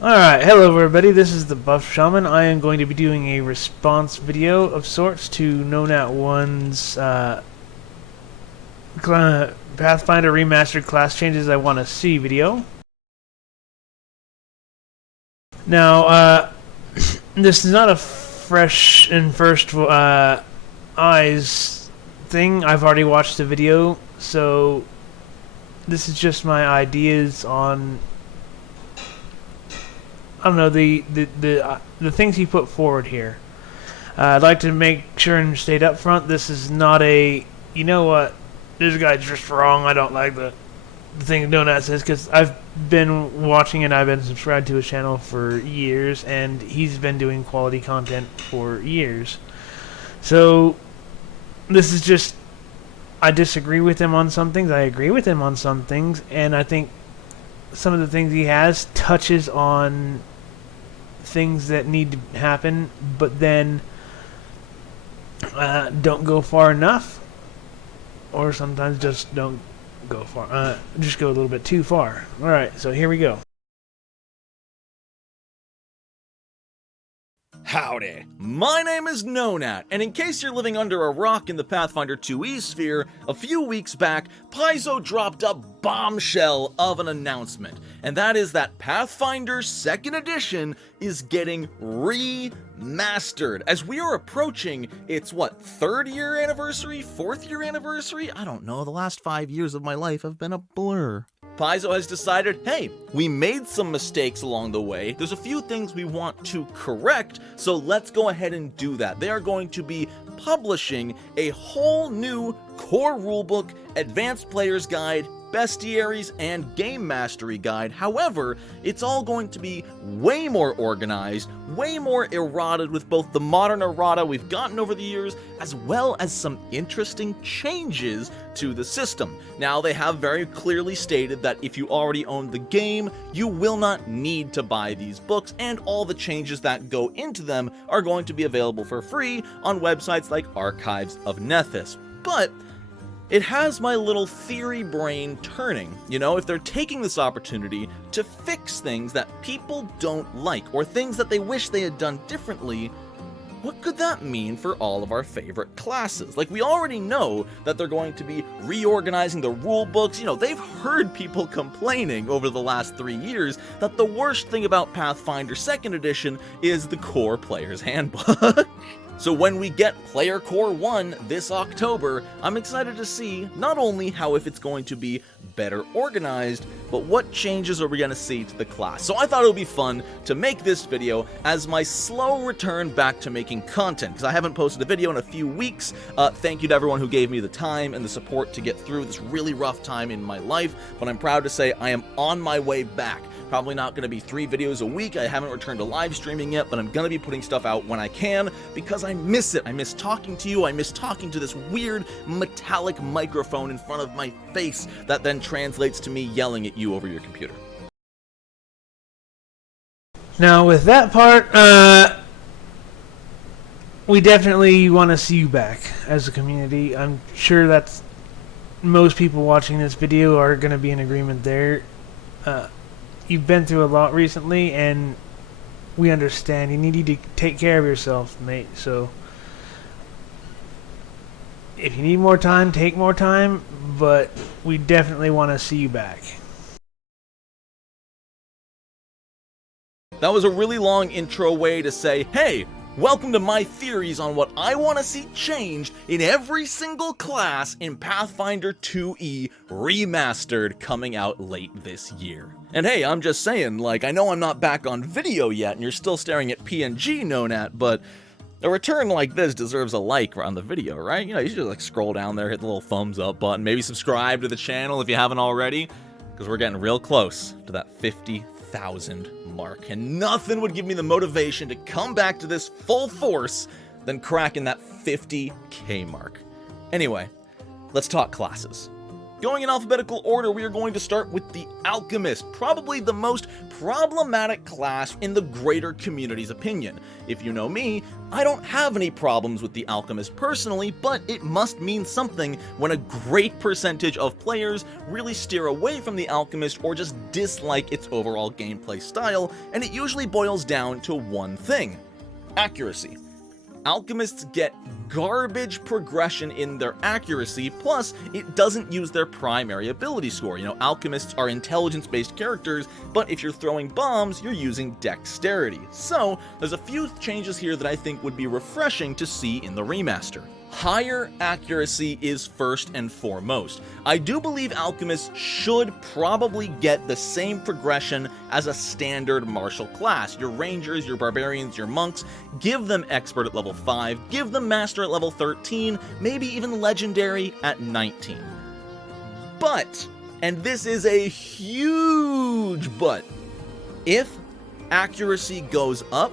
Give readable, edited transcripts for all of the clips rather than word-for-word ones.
Alright, hello everybody, this is the Buff Shaman. I am going to be doing a response video of sorts to Nonat1's Pathfinder Remastered Class Changes I Want to See video. Now, this is not a fresh and first eyes thing. I've already watched the video, so this is just my ideas on, I don't know, the things he put forward here. I'd like to make sure and state up front, this is not a, you know what, this guy's just wrong, I don't like the thing Nonat says, because I've been watching and I've been subscribed to his channel for years, and he's been doing quality content for years. So, this is just, I disagree with him on some things, I agree with him on some things, and I think some of the things he has touches on things that need to happen, but then don't go far enough, or sometimes just don't go far. Just go a little bit too far. All right, so here we go. Howdy, my name is Nonat, and in case you're living under a rock in the Pathfinder 2e sphere, a few weeks back, Paizo dropped a bombshell of an announcement, and that is that Pathfinder 2nd Edition is getting remastered. As we are approaching its, what, 3rd year anniversary? 4th year anniversary? I don't know, the last 5 years of my life have been a blur. Paizo has decided, hey, we made some mistakes along the way, there's a few things we want to correct, so let's go ahead and do that. They are going to be publishing a whole new core rulebook, advanced player's guide, bestiaries, and game mastery guide. However, it's all going to be way more organized, way more errata with both the modern errata we've gotten over the years, as well as some interesting changes to the system. Now, they have very clearly stated that if you already own the game, you will not need to buy these books, and all the changes that go into them are going to be available for free on websites like Archives of Nethys. But it has my little theory brain turning. You know, if they're taking this opportunity to fix things that people don't like, or things that they wish they had done differently, what could that mean for all of our favorite classes? Like, we already know that they're going to be reorganizing the rule books. You know, they've heard people complaining over the last 3 years that the worst thing about Pathfinder 2nd Edition is the core player's handbook. So when we get Player Core 1 this October, I'm excited to see not only how if it's going to be better organized, but what changes are we going to see to the class. So I thought it would be fun to make this video as my slow return back to making content, because I haven't posted a video in a few weeks. Thank you to everyone who gave me the time and the support to get through this really rough time in my life, but I'm proud to say I am on my way back. Probably not going to be 3 videos a week. I haven't returned to live streaming yet, but I'm going to be putting stuff out when I can, because I miss it. I miss talking to you. I miss talking to this weird metallic microphone in front of my face that then translates to me yelling at you over your computer. Now, with that part, we definitely want to see you back as a community. I'm sure that's most people watching this video are going to be in agreement there. You've been through a lot recently, and we understand. You need to take care of yourself, mate. So, if you need more time, take more time, but we definitely want to see you back. That was a really long intro way to say, hey, welcome to my theories on what I want to see changed in every single class in Pathfinder 2e Remastered, coming out late this year. And hey, I'm just saying, like, I know I'm not back on video yet and you're still staring at PNG Nonat, but a return like this deserves a like on the video, right? You know, you should just like scroll down there, hit the little thumbs up button, maybe subscribe to the channel if you haven't already, because we're getting real close to that 50,000 mark, and nothing would give me the motivation to come back to this full force than cracking that 50k mark. Anyway, let's talk classes. Going in alphabetical order, we are going to start with the Alchemist, probably the most problematic class in the greater community's opinion. If you know me, I don't have any problems with the Alchemist personally, but it must mean something when a great percentage of players really steer away from the Alchemist or just dislike its overall gameplay style, and it usually boils down to one thing: accuracy. Alchemists get garbage progression in their accuracy, plus it doesn't use their primary ability score. You know, alchemists are intelligence-based characters, but if you're throwing bombs, you're using dexterity. So, there's a few changes here that I think would be refreshing to see in the remaster. Higher accuracy is first and foremost. I do believe alchemists should probably get the same progression as a standard martial class. Your rangers, your barbarians, your monks, give them expert at level 5, give them master at level 13, maybe even legendary at 19. But, and this is a huge but, if accuracy goes up,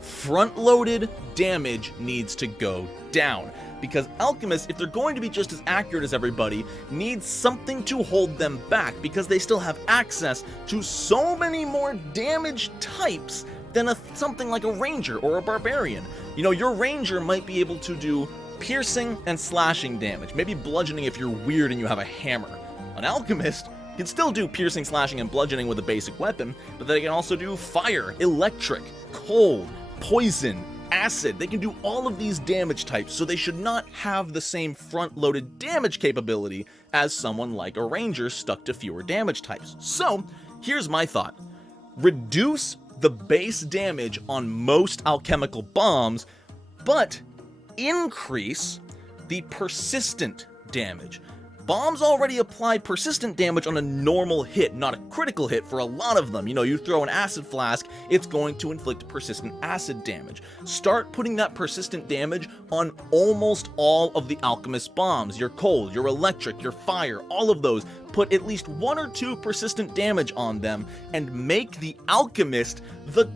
front-loaded damage needs to go down. Because alchemists, if they're going to be just as accurate as everybody, need something to hold them back, because they still have access to so many more damage types than something like a ranger or a barbarian. You know, your ranger might be able to do piercing and slashing damage, maybe bludgeoning if you're weird and you have a hammer. An alchemist can still do piercing, slashing, and bludgeoning with a basic weapon, but they can also do fire, electric, cold, poison, acid. They can do all of these damage types, so they should not have the same front-loaded damage capability as someone like a ranger stuck to fewer damage types. So, here's my thought. Reduce the base damage on most alchemical bombs, but increase the persistent damage. Bombs already apply persistent damage on a normal hit, not a critical hit for a lot of them. You know, you throw an acid flask, it's going to inflict persistent acid damage. Start putting that persistent damage on almost all of the alchemist bombs. Your cold, your electric, your fire, all of those. Put at least 1 or 2 persistent damage on them and make the alchemist the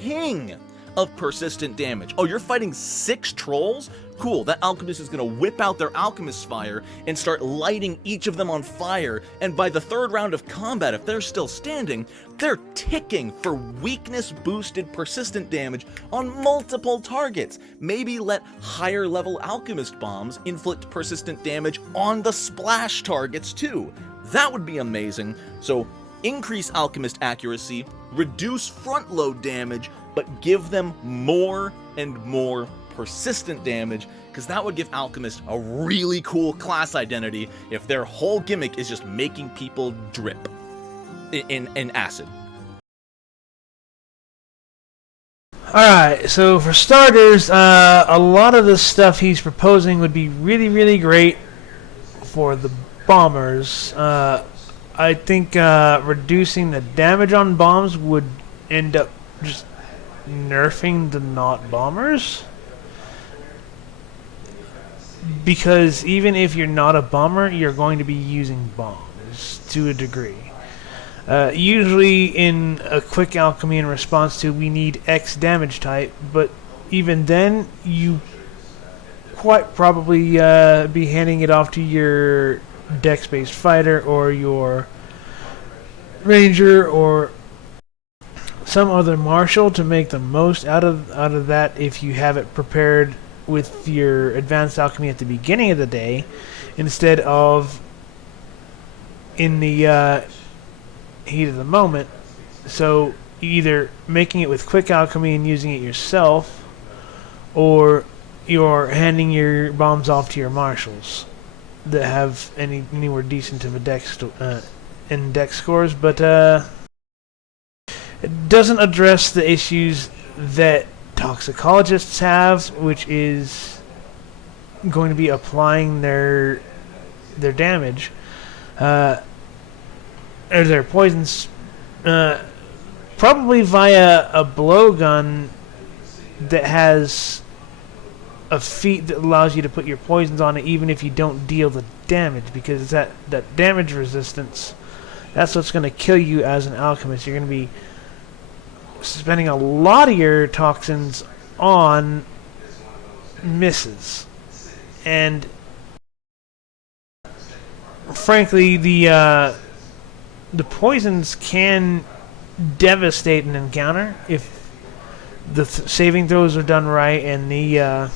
king of persistent damage. Oh, you're fighting 6 trolls? Cool, that alchemist is gonna whip out their alchemist fire and start lighting each of them on fire, and by the 3rd round of combat, if they're still standing, they're ticking for weakness boosted persistent damage on multiple targets. Maybe let higher level alchemist bombs inflict persistent damage on the splash targets too. That would be amazing. So increase alchemist accuracy, reduce front load damage, but give them more and more persistent damage, because that would give alchemists a really cool class identity if their whole gimmick is just making people drip in acid. Alright, so for starters, a lot of the stuff he's proposing would be really, really great for the bombers. I think reducing the damage on bombs would end up just nerfing the not bombers. Because even if you're not a bomber, you're going to be using bombs to a degree. Usually in a quick alchemy in response to we need X damage type, but even then you quite probably be handing it off to your dex-based fighter or your ranger or some other martial to make the most out of that if you have it prepared with your advanced alchemy at the beginning of the day instead of in the heat of the moment. So either making it with quick alchemy and using it yourself, or you're handing your bombs off to your marshals that have anywhere decent of a dex dex scores, but it doesn't address the issues that toxicologists have, which is going to be applying their damage or their poisons probably via a blowgun that has a feat that allows you to put your poisons on it even if you don't deal the damage, because that damage resistance, that's what's going to kill you as an alchemist. You're going to be spending a lot of your toxins on misses, and frankly, the poisons can devastate an encounter if the saving throws are done right and the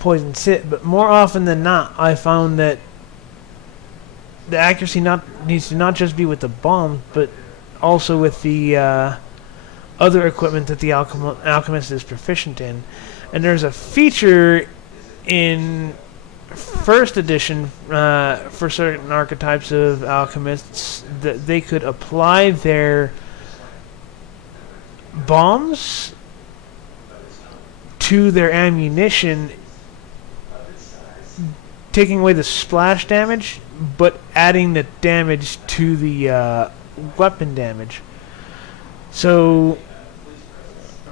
poisons hit. But more often than not, I found that the accuracy needs to not just be with the bombs, but also with the other equipment that the alchemist is proficient in. And there's a feature in first edition for certain archetypes of alchemists that they could apply their bombs to their ammunition, taking away the splash damage, but adding the damage to the weapon damage. So,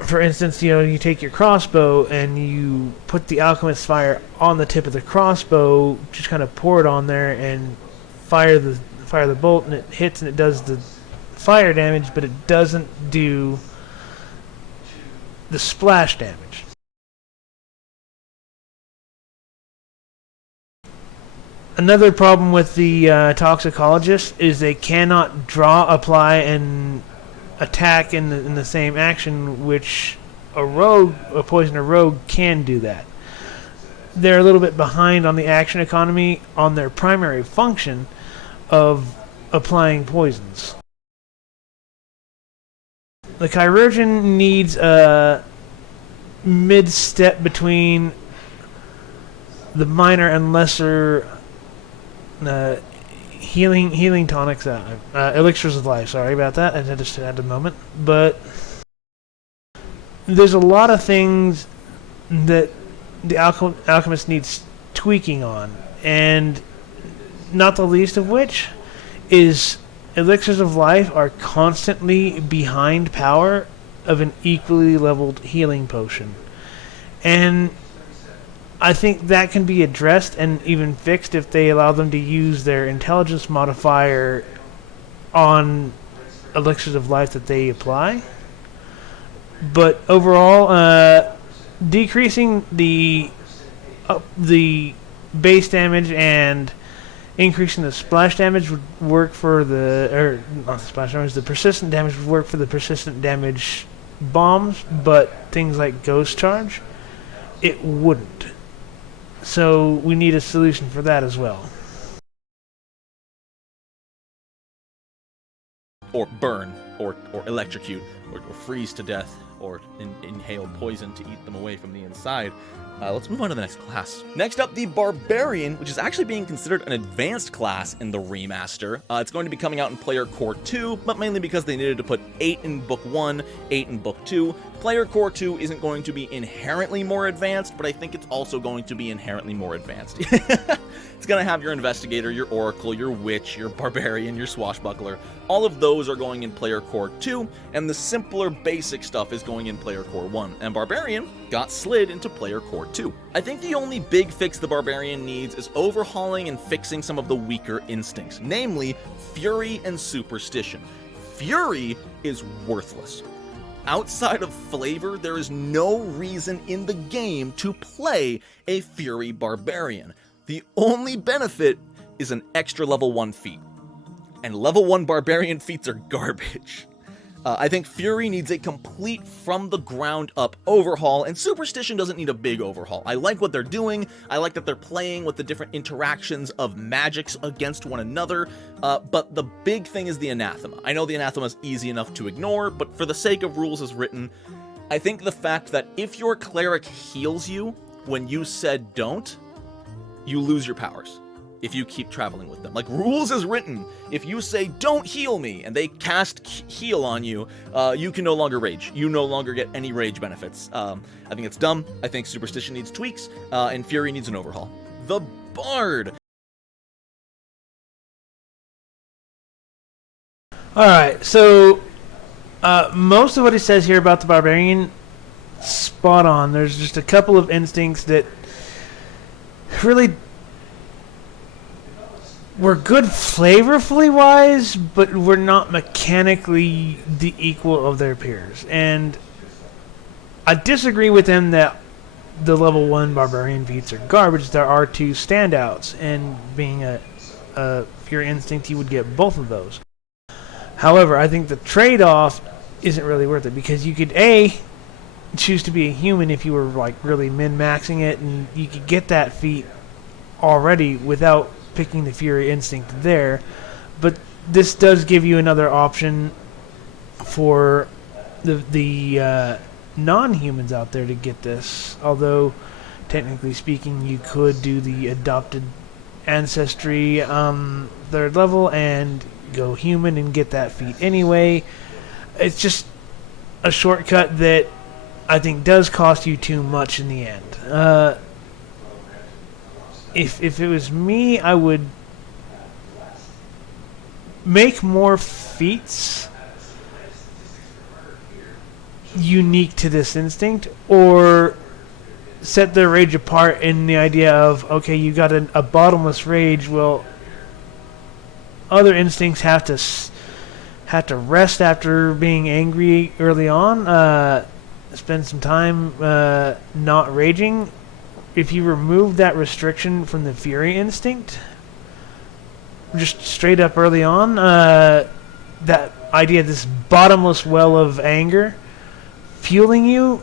for instance, you take your crossbow and you put the alchemist's fire on the tip of the crossbow, just kind of pour it on there and fire the bolt, and it hits and it does the fire damage, but it doesn't do the splash damage. Another problem with the toxicologist is they cannot draw, apply, and attack in the same action, which a poisoner rogue can do that. They're a little bit behind on the action economy on their primary function of applying poisons. The chirurgeon needs a mid-step between the minor and lesser healing tonics, elixirs of life. Sorry about that. I just had a moment. But there's a lot of things that the alchemist needs tweaking on, and not the least of which is elixirs of life are constantly behind power of an equally leveled healing potion. And I think that can be addressed and even fixed if they allow them to use their intelligence modifier on elixirs of life that they apply. But overall, decreasing the base damage and increasing the splash damage would work for the persistent damage would work for the persistent damage bombs, but things like Ghost Charge, it wouldn't. So we need a solution for that as well. Or burn, or electrocute, or freeze to death, or inhale poison to eat them away from the inside. Let's move on to the next class. Next up, the Barbarian, which is actually being considered an advanced class in the remaster. It's going to be coming out in Player Core 2, but mainly because they needed to put 8 in Book 1, 8 in Book 2. Player Core 2 isn't going to be inherently more advanced, but I think it's also going to be inherently more advanced. It's going to have your Investigator, your Oracle, your Witch, your Barbarian, your Swashbuckler. All of those are going in Player Core 2, and the simpler basic stuff is going in Player Core 1. And Barbarian got slid into Player Core 2. I think the only big fix the Barbarian needs is overhauling and fixing some of the weaker instincts, namely Fury and Superstition. Fury is worthless. Outside of flavor, there is no reason in the game to play a Fury Barbarian. The only benefit is an extra level 1 feat. And level 1 Barbarian feats are garbage. I think Fury needs a complete from-the-ground-up overhaul, and Superstition doesn't need a big overhaul. I like what they're doing, I like that they're playing with the different interactions of magics against one another, but the big thing is the Anathema. I know the Anathema is easy enough to ignore, but for the sake of rules as written, I think the fact that if your cleric heals you when you said don't, you lose your powers. If you keep traveling with them. Like, rules as written, if you say, don't heal me, and they cast heal on you, you can no longer rage. You no longer get any rage benefits. I think it's dumb. I think Superstition needs tweaks, and Fury needs an overhaul. The Bard! Alright, so most of what he says here about the Barbarian, spot on. There's just a couple of instincts that really we're good flavorfully wise, but we're not mechanically the equal of their peers. And I disagree with him that the level 1 barbarian feats are garbage, there are 2 standouts, and being a Fury Instinct, you would get both of those. However, I think the trade-off isn't really worth it, because you could choose to be a human if you were like really min-maxing it, and you could get that feat already without picking the Fury Instinct there. But this does give you another option for the non-humans out there to get this. Although, technically speaking, you could do the adopted ancestry 3rd level and go human and get that feat anyway. It's just a shortcut that I think does cost you too much in the end. If it was me, I would make more feats unique to this instinct, or set their rage apart in the idea of, okay, you got a bottomless rage. Well, other instincts have to rest after being angry early on. Spend some time not raging. If you remove that restriction from the Fury Instinct, just straight up early on, that idea of this bottomless well of anger fueling you,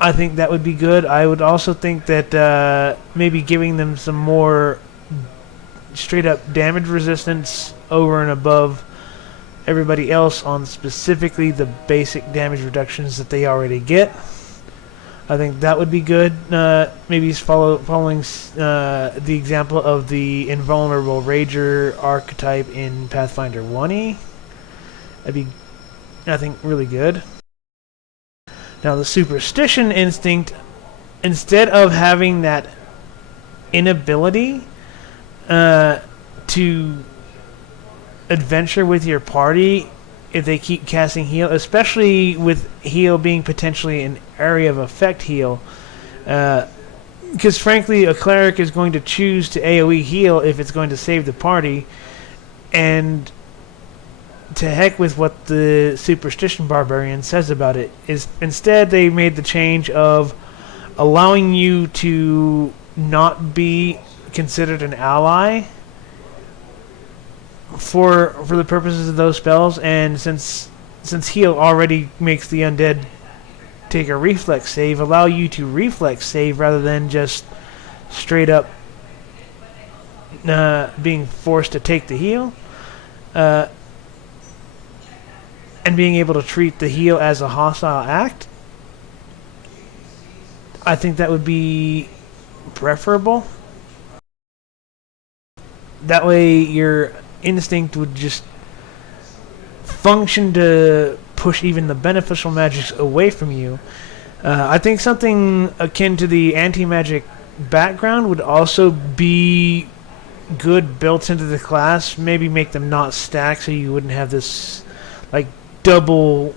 I think that would be good. I would also think that maybe giving them some more straight up damage resistance over and above everybody else on specifically the basic damage reductions that they already get. I think that would be good. Maybe following the example of the invulnerable Rager archetype in Pathfinder 1e. That'd be, I think, really good. Now, the Superstition Instinct, instead of having that inability to adventure with your party if they keep casting heal, especially with heal being potentially an area of effect heal, because frankly a cleric is going to choose to AoE heal if it's going to save the party, and to heck with what the Superstition Barbarian says about it. Is instead they made the change of allowing you to not be considered an ally for the purposes of those spells, and since heal already makes the undead take a reflex save, allow you to reflex save rather than just straight up being forced to take the heal, and being able to treat the heal as a hostile act. I think that would be preferable. That way your instinct would just function to push even the beneficial magics away from you. I think something akin to the anti-magic background would also be good built into the class. Maybe make them not stack so you wouldn't have this like double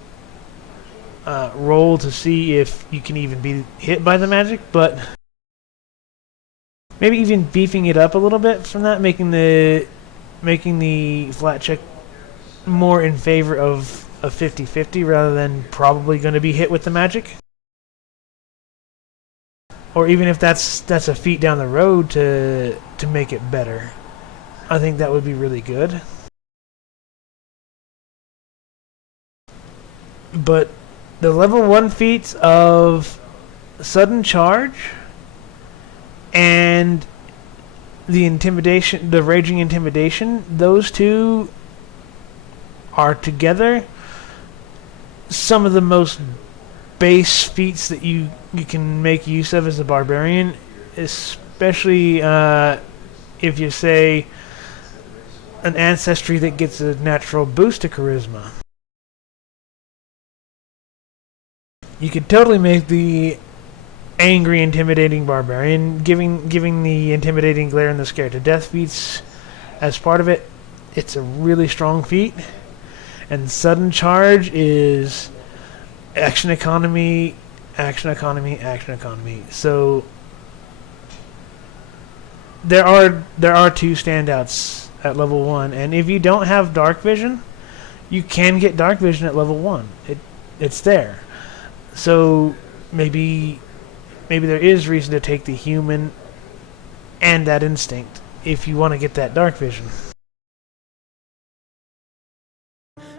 roll to see if you can even be hit by the magic, but maybe even beefing it up a little bit from that, making the flat check more in favor of a 50-50 rather than probably going to be hit with the magic. Or even if that's a feat down the road to make it better. I think that would be really good. But the level 1 feats of Sudden Charge and the Intimidation, the Raging Intimidation, those two are together some of the most base feats that you can make use of as a barbarian, especially if you say an ancestry that gets a natural boost to charisma. You could totally make the angry, intimidating barbarian, giving the intimidating glare and the scare to death feats as part of it. It's a really strong feat. And Sudden Charge is action economy, action economy, action economy. So there are two standouts at level 1, and if you don't have dark vision, you can get dark vision at level 1. It's there. So maybe maybe there is reason to take the human and that instinct if you want to get that dark vision.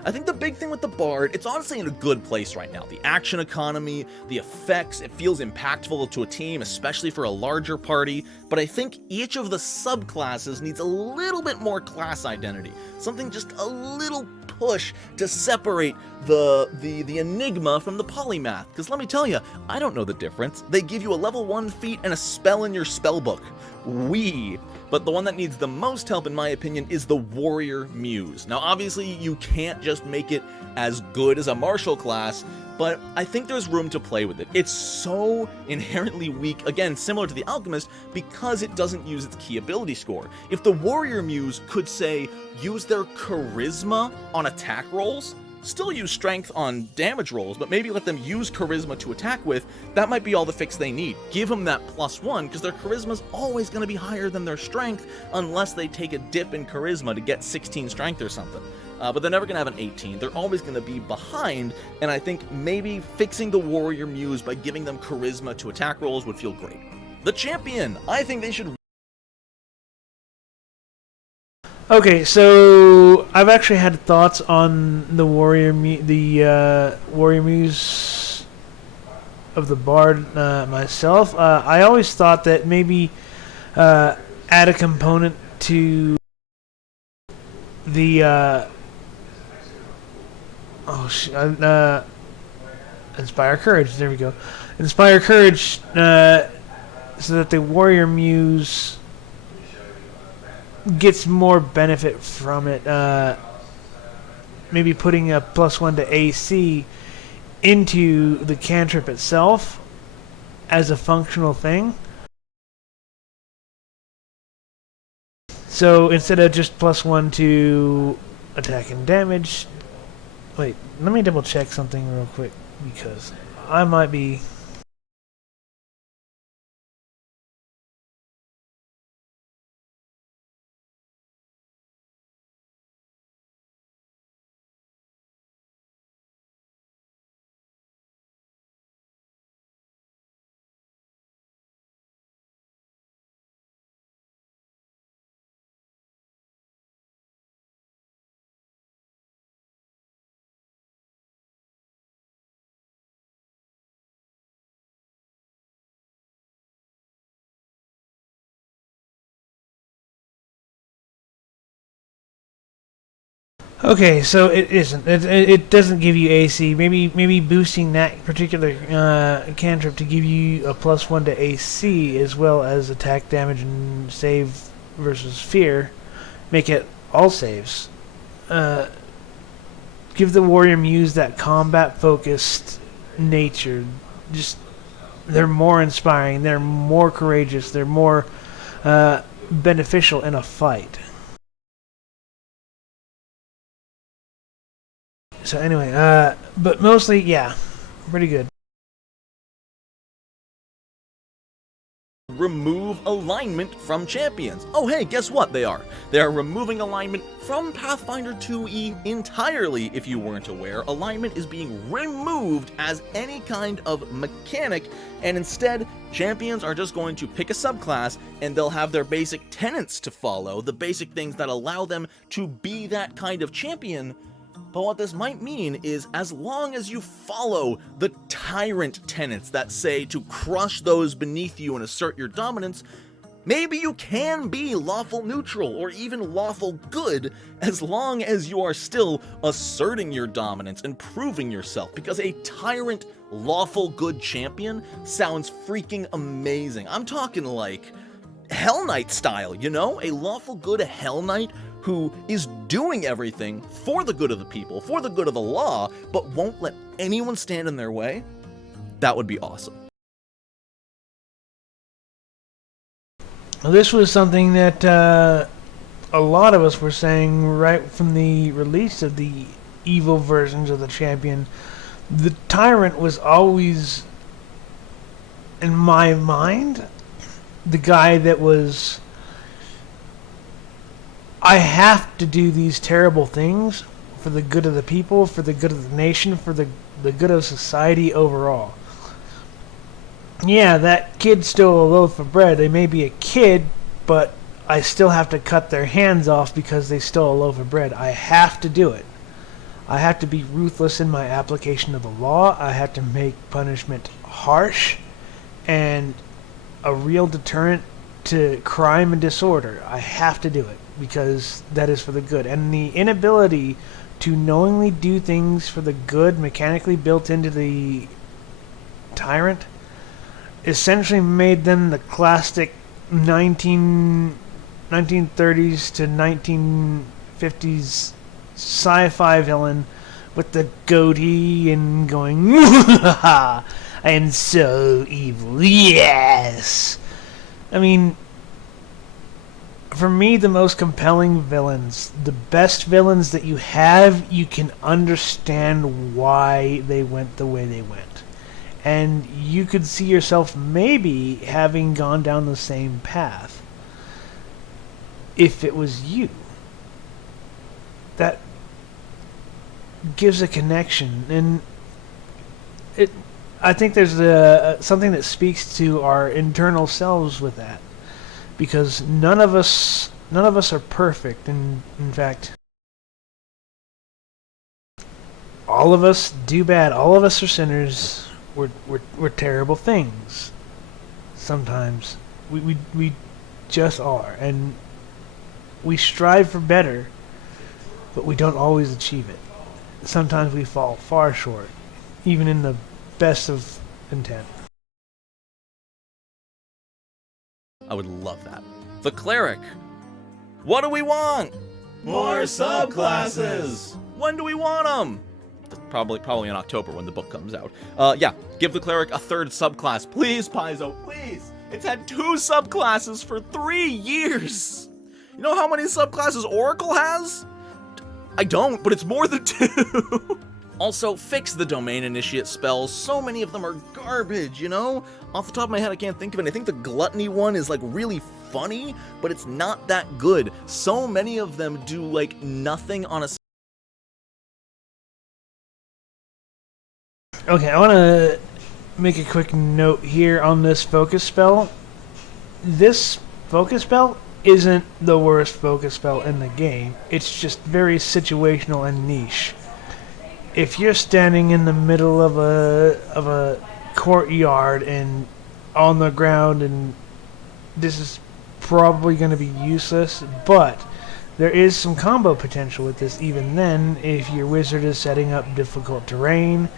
I think the big thing with the Bard, it's honestly in a good place right now. The action economy, the effects, it feels impactful to a team, especially for a larger party, but I think each of the subclasses needs a little bit more class identity. Something just a little push to separate the enigma from the polymath. Because let me tell you, I don't know the difference. They give you a level 1 feat and a spell in your spellbook. But the one that needs the most help, in my opinion, is the Warrior Muse. Now, obviously, you can't just make it as good as a martial class, but I think there's room to play with it. It's so inherently weak, again, similar to the Alchemist, because it doesn't use its key ability score. If the Warrior Muse could, say, use their Charisma on attack rolls, still use Strength on damage rolls, but maybe let them use Charisma to attack with, that might be all the fix they need. Give them that +1, because their Charisma's always going to be higher than their Strength, unless they take a dip in Charisma to get 16 Strength or something. But they're never going to have an 18. They're always going to be behind, and I think maybe fixing the Warrior Muse by giving them Charisma to attack rolls would feel great. The Champion! I think they should... Okay, so I've actually had thoughts on the Warrior Muse of the Bard myself. I always thought that maybe add a component to the Inspire Courage. There we go. Inspire Courage, so that the Warrior Muse gets more benefit from it. Maybe putting a +1 to AC into the cantrip itself as a functional thing. So instead of just +1 to attack and damage... Wait, let me double check something real quick, because I might be... Okay, so it isn't. It doesn't give you AC. Maybe boosting that particular cantrip to give you a +1 to AC as well as attack damage and save versus fear. Make it all saves. Give the Warrior Muse that combat-focused nature. Just they're more inspiring. They're more courageous. They're more beneficial in a fight. So anyway, but mostly, yeah, pretty good. Remove alignment from champions. Oh hey, guess what they are? They are removing alignment from Pathfinder 2e entirely. If you weren't aware, alignment is being removed as any kind of mechanic, and instead, champions are just going to pick a subclass and they'll have their basic tenets to follow, the basic things that allow them to be that kind of champion. But what this might mean is, as long as you follow the tyrant tenets that say to crush those beneath you and assert your dominance, maybe you can be lawful neutral or even lawful good, as long as you are still asserting your dominance and proving yourself, because a tyrant lawful good champion sounds freaking amazing. I'm talking like Hell Knight style, you know? A lawful good Hell Knight who is doing everything for the good of the people, for the good of the law, but won't let anyone stand in their way. That would be awesome. Well, this was something that a lot of us were saying right from the release of the evil versions of the champion. The tyrant was always, in my mind, the guy that was, I have to do these terrible things for the good of the people, for the good of the nation, for the good of society overall. yeah, that kid's still a loaf of bread. They may be a kid, but I still have to cut their hands off because they stole a loaf of bread. I have to do it. I have to be ruthless in my application of the law. I have to make punishment harsh and a real deterrent to crime and disorder. I have to do it because that is for the good. And the inability to knowingly do things for the good mechanically built into the tyrant essentially made them the classic 1930s to 1950s sci-fi villain with the goatee and going, I am so evil, yes! I mean, for me, the most compelling villains, the best villains that you have, you can understand why they went the way they went. And you could see yourself maybe having gone down the same path if it was you. That gives a connection, and I think there's something that speaks to our internal selves with that, because none of us are perfect, and in fact, all of us do bad. All of us are sinners. We're terrible things. Sometimes we just are, and we strive for better, but we don't always achieve it. Sometimes we fall far short, even in the best of intent. I would love that. The cleric. What do we want? More subclasses! When do we want them? Probably in October when the book comes out. Yeah, give the cleric a third subclass. Please, Paizo, please! It's had 2 subclasses for 3 years! You know how many subclasses Oracle has? I don't, but it's more than 2! Also, fix the Domain Initiate spells. So many of them are garbage, you know? Off the top of my head, I can't think of it. I think the Gluttony one is, like, really funny, but it's not that good. So many of them do, like, nothing on a... Okay, I want to make a quick note here on this focus spell. This focus spell isn't the worst focus spell in the game. It's just very situational and niche. If you're standing in the middle of a courtyard and on the ground, and this is probably going to be useless, but there is some combo potential with this even then if your wizard is setting up difficult terrain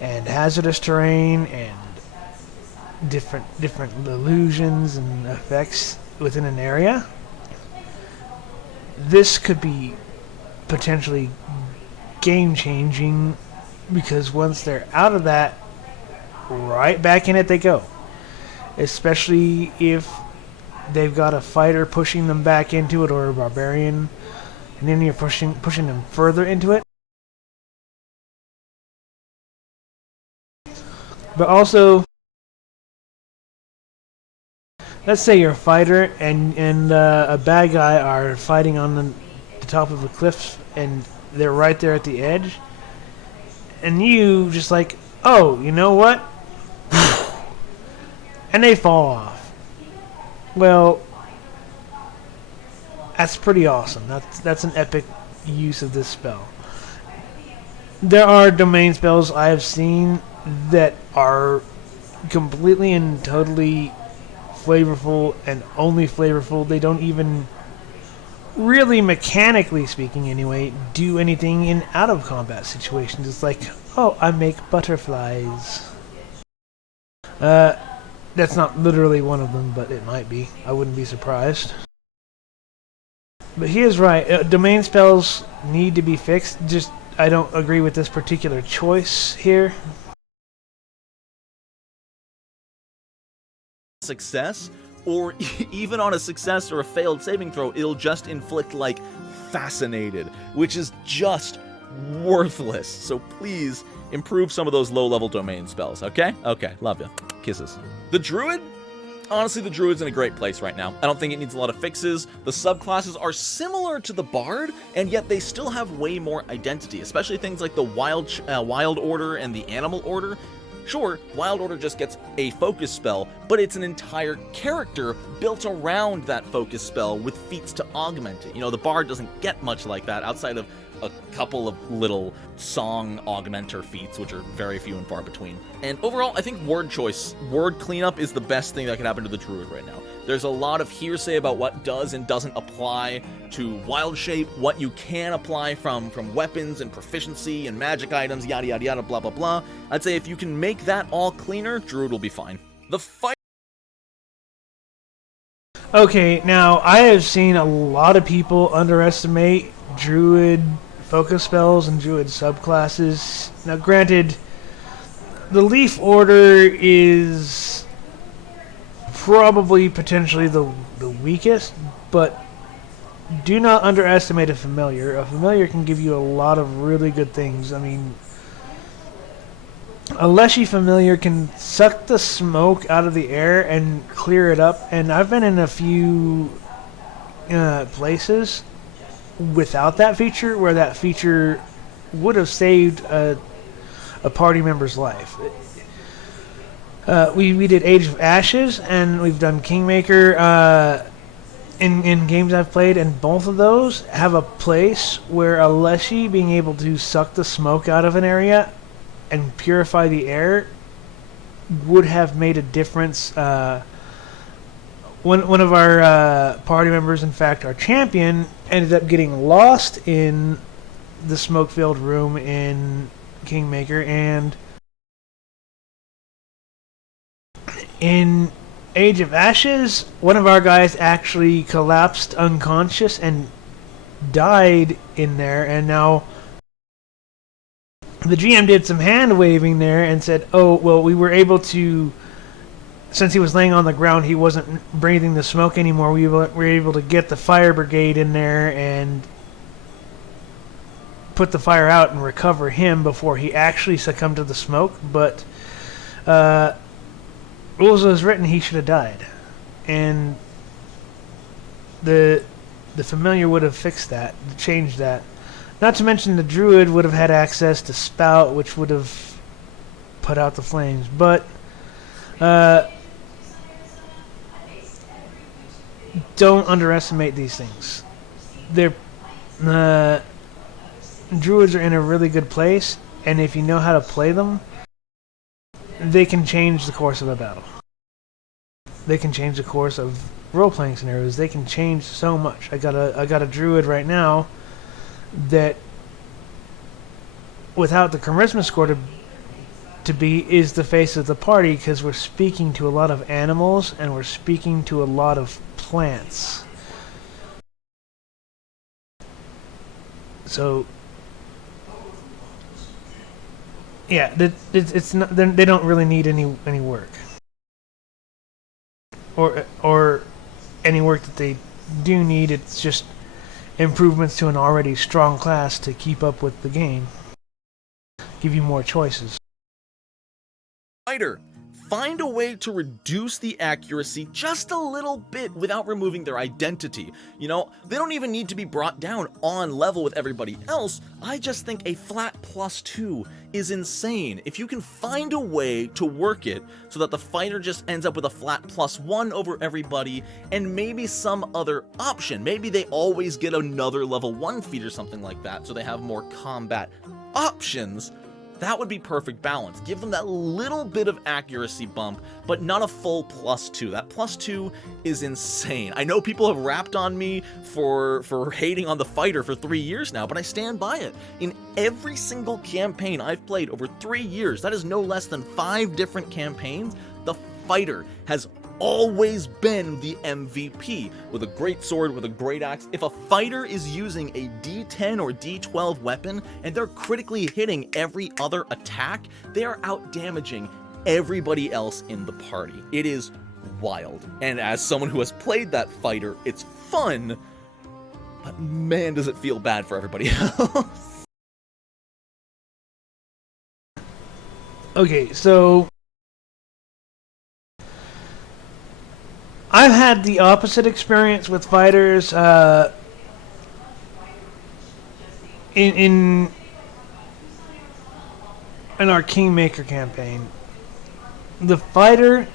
and hazardous terrain and different illusions and effects within an area. This could be potentially game-changing, because once they're out of that, right back in it they go. Especially if they've got a fighter pushing them back into it, or a barbarian, and then you're pushing them further into it. But also, let's say you're a fighter and a bad guy are fighting on the top of a cliff, and they're right there at the edge, and you just like, oh, you know what? And they fall off. Well, that's pretty awesome. That's an epic use of this spell. There are domain spells I have seen that are completely and totally flavorful, and only flavorful. They don't even really, mechanically speaking anyway, do anything in out of combat situations. It's like, oh, I make butterflies. That's not literally one of them, but it might be. I wouldn't be surprised. But he is right. Domain spells need to be fixed. Just, I don't agree with this particular choice here. Success, or even on a success or a failed saving throw, it'll just inflict, like, Fascinated, which is just worthless. So please improve some of those low-level domain spells, okay? Okay, love you. Kisses. The Druid? Honestly, the Druid's in a great place right now. I don't think it needs a lot of fixes. The subclasses are similar to the Bard, and yet they still have way more identity, especially things like the Wild Order and the Animal Order. Sure, Wild Order just gets a focus spell, but it's an entire character built around that focus spell with feats to augment it. You know, the Bard doesn't get much like that outside of a couple of little song augmenter feats, which are very few and far between. And overall, I think word choice, word cleanup is the best thing that can happen to the Druid right now. There's a lot of hearsay about what does and doesn't apply to Wild Shape, what you can apply from weapons and proficiency and magic items, yada yada yada, blah blah blah. I'd say if you can make that all cleaner, Druid will be fine. The fight. Okay, now I have seen a lot of people underestimate Druid focus spells and Druid subclasses. Now granted, the Leaf Order is probably potentially the weakest, but do not underestimate a Familiar. A Familiar can give you a lot of really good things. I mean, a Leshy Familiar can suck the smoke out of the air and clear it up, and I've been in a few places without that feature where that feature would have saved a party member's life. We did Age of Ashes, and we've done Kingmaker in games I've played, and both of those have a place where a Leshy being able to suck the smoke out of an area and purify the air would have made a difference. One of our party members, in fact our champion, ended up getting lost in the smoke-filled room in Kingmaker, and in Age of Ashes, one of our guys actually collapsed unconscious and died in there, and now the GM did some hand waving there and said, oh, well, we were able to, since he was laying on the ground, he wasn't breathing the smoke anymore, we were able to get the fire brigade in there and put the fire out and recover him before he actually succumbed to the smoke. But rules as written, he should have died, and the Familiar would have fixed that, changed that. Not to mention the Druid would have had access to Spout, which would have put out the flames. But don't underestimate these things. Druids are in a really good place, and if you know how to play them, they can change the course of a battle. They can change the course of role-playing scenarios. They can change so much. I got a Druid right now that, without the charisma score to be, is the face of the party, because we're speaking to a lot of animals and we're speaking to a lot of plants. So yeah, it's not, they don't really need any work, or any work that they do need. It's just improvements to an already strong class to keep up with the game, give you more choices. Fighter. Find a way to reduce the accuracy just a little bit without removing their identity. You know, they don't even need to be brought down on level with everybody else. I just think a flat +2 is insane. If you can find a way to work it so that the fighter just ends up with a flat +1 over everybody, and maybe some other option. Maybe they always get another level 1 feat or something like that, so they have more combat options. That would be perfect balance. Give them that little bit of accuracy bump, but not a full +2. That +2 is insane. I know people have rapped on me for hating on the fighter for 3 years now, but I stand by it. In every single campaign I've played over 3 years, that is no less than 5 different campaigns, the fighter has always been the MVP, with a great sword, with a great axe. If a fighter is using a D10 or D12 weapon and they're critically hitting every other attack, they are out damaging everybody else in the party. It is wild. And as someone who has played that fighter, it's fun, but man, does it feel bad for everybody else. Okay, so I've had the opposite experience with fighters. In our Kingmaker campaign, the fighter,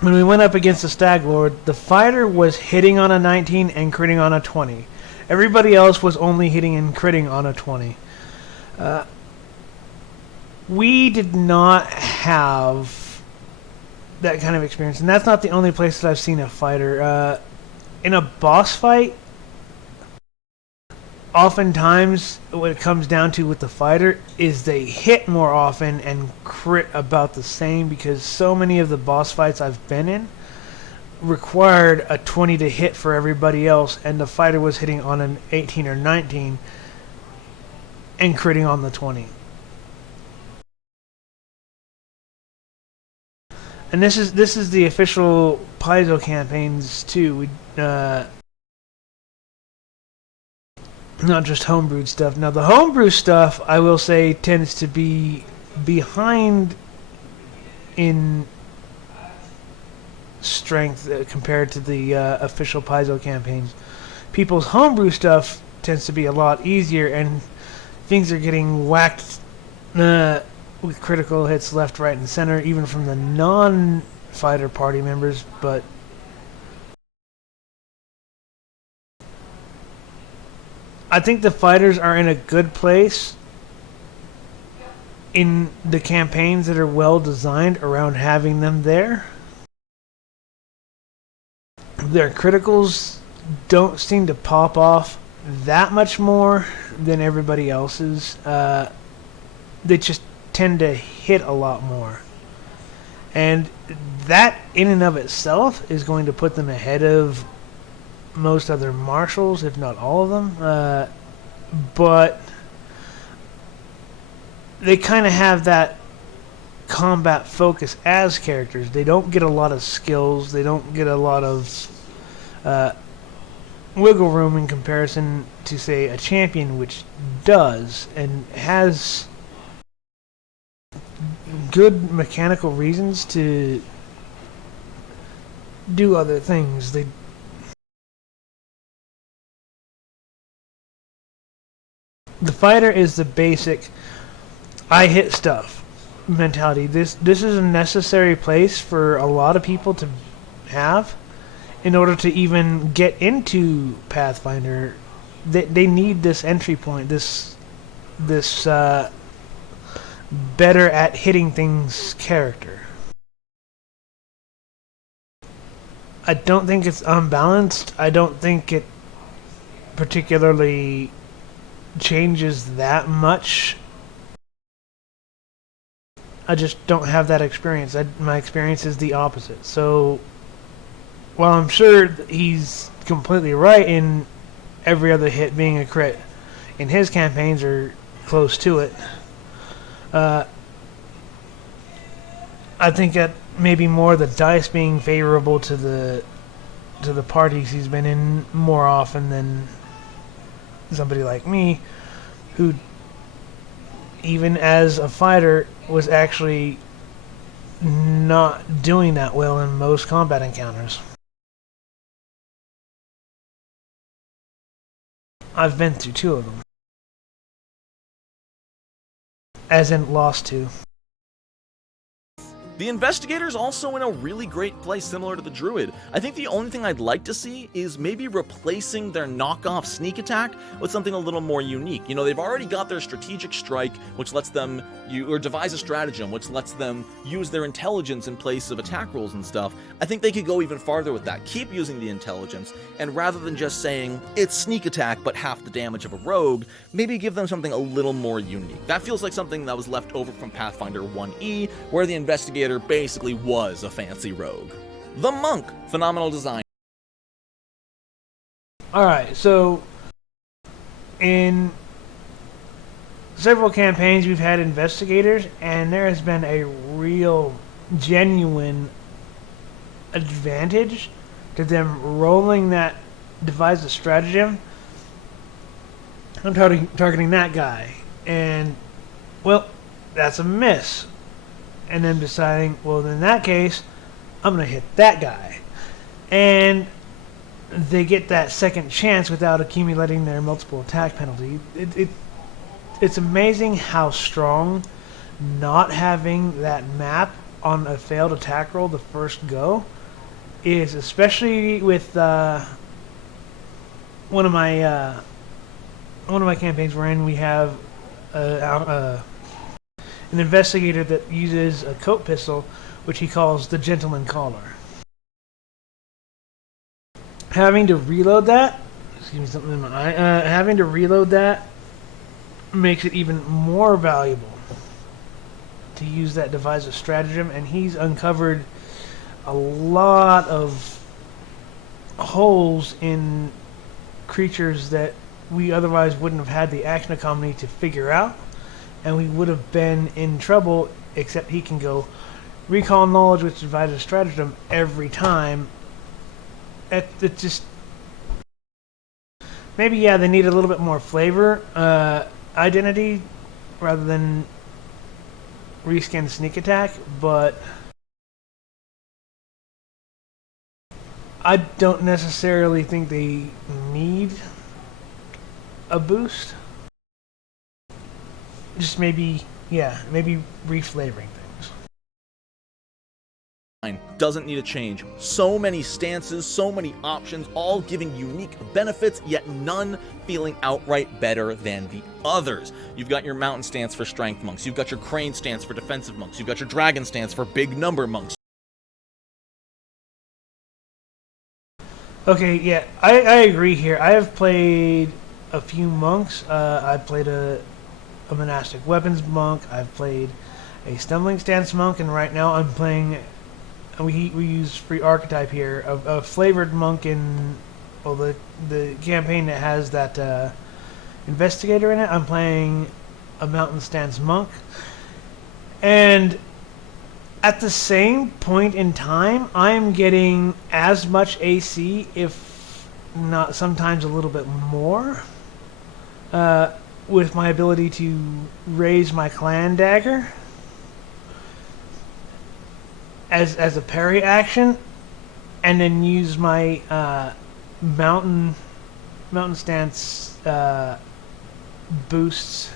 when we went up against the Stag Lord, the fighter was hitting on a 19 and critting on a 20. Everybody else was only hitting and critting on a 20. We did not have that kind of experience, and that's not the only place that I've seen a fighter. In a boss fight, oftentimes what it comes down to with the fighter is they hit more often and crit about the same, because so many of the boss fights I've been in required a 20 to hit for everybody else, and the fighter was hitting on an 18 or 19 and critting on the 20. And this is the official Paizo campaigns too. Not just homebrewed stuff. Now the homebrew stuff, I will say, tends to be behind in strength compared to the official Paizo campaigns. People's homebrew stuff tends to be a lot easier, and things are getting whacked with critical hits left, right, and center, even from the non-fighter party members. But I think the fighters are in a good place in the campaigns that are well designed around having them there. Their criticals don't seem to pop off that much more than everybody else's. They just tend to hit a lot more. And that in and of itself is going to put them ahead of most other marshals, if not all of them. But they kind of have that combat focus as characters. They don't get a lot of skills. They don't get a lot of wiggle room in comparison to, say, a champion, which does and has good mechanical reasons to do other things. The fighter is the basic I hit stuff mentality. This is a necessary place for a lot of people to have in order to even get into Pathfinder. They need this entry point, this better at hitting things character. I don't think it's unbalanced. I don't think it particularly changes that much. I just don't have that experience. My experience is the opposite. So while I'm sure he's completely right in every other hit being a crit, in his campaigns are close to it, I think that maybe more the dice being favorable to the parties he's been in more often than somebody like me, who even as a fighter was actually not doing that well in most combat encounters. I've been through 2 of them. As in lost 2. The Investigator's also in a really great place similar to the Druid. I think the only thing I'd like to see is maybe replacing their knockoff sneak attack with something a little more unique. You know, they've already got their strategic strike, which lets them or devise a stratagem, which lets them use their intelligence in place of attack rolls and stuff. I think they could go even farther with that. Keep using the intelligence, and rather than just saying, it's sneak attack but half the damage of a rogue, maybe give them something a little more unique. That feels like something that was left over from Pathfinder 1E, where the Investigator basically was a fancy rogue. The Monk, phenomenal design. Alright, so in several campaigns we've had investigators, and there has been a real, genuine advantage to them rolling that devise a stratagem. I'm targeting that guy, and, well, that's a miss. And then deciding, well, in that case, I'm going to hit that guy. And they get that second chance without accumulating their multiple attack penalty. It's amazing how strong not having that map on a failed attack roll the first go is, especially with one of my campaigns wherein we have an investigator that uses a coat pistol, which he calls the Gentleman Caller. Having to reload that, excuse me, something in my eye. Having to reload that makes it even more valuable to use that devise a stratagem, and he's uncovered a lot of holes in creatures that we otherwise wouldn't have had the action economy to figure out, and we would have been in trouble, except he can go recall knowledge with devise a stratagem every time. It just... Maybe, yeah, they need a little bit more flavor, identity, rather than reskin sneak attack, but I don't necessarily think they need a boost. Just maybe, yeah, maybe reflavoring things. Doesn't need a change. So many stances, so many options, all giving unique benefits, yet none feeling outright better than the others. You've got your mountain stance for strength monks, you've got your crane stance for defensive monks, you've got your dragon stance for big number monks. Okay, yeah, I agree here. I have played a few monks. I played a monastic weapons monk. I've played a stumbling stance monk, and right now I'm playing... We use free archetype here, a flavored monk in, well, the campaign that has that investigator in it. I'm playing a mountain stance monk, and at the same point in time, I'm getting as much AC, if not sometimes a little bit more, with my ability to raise my clan dagger as a parry action, and then use my mountain stance boosts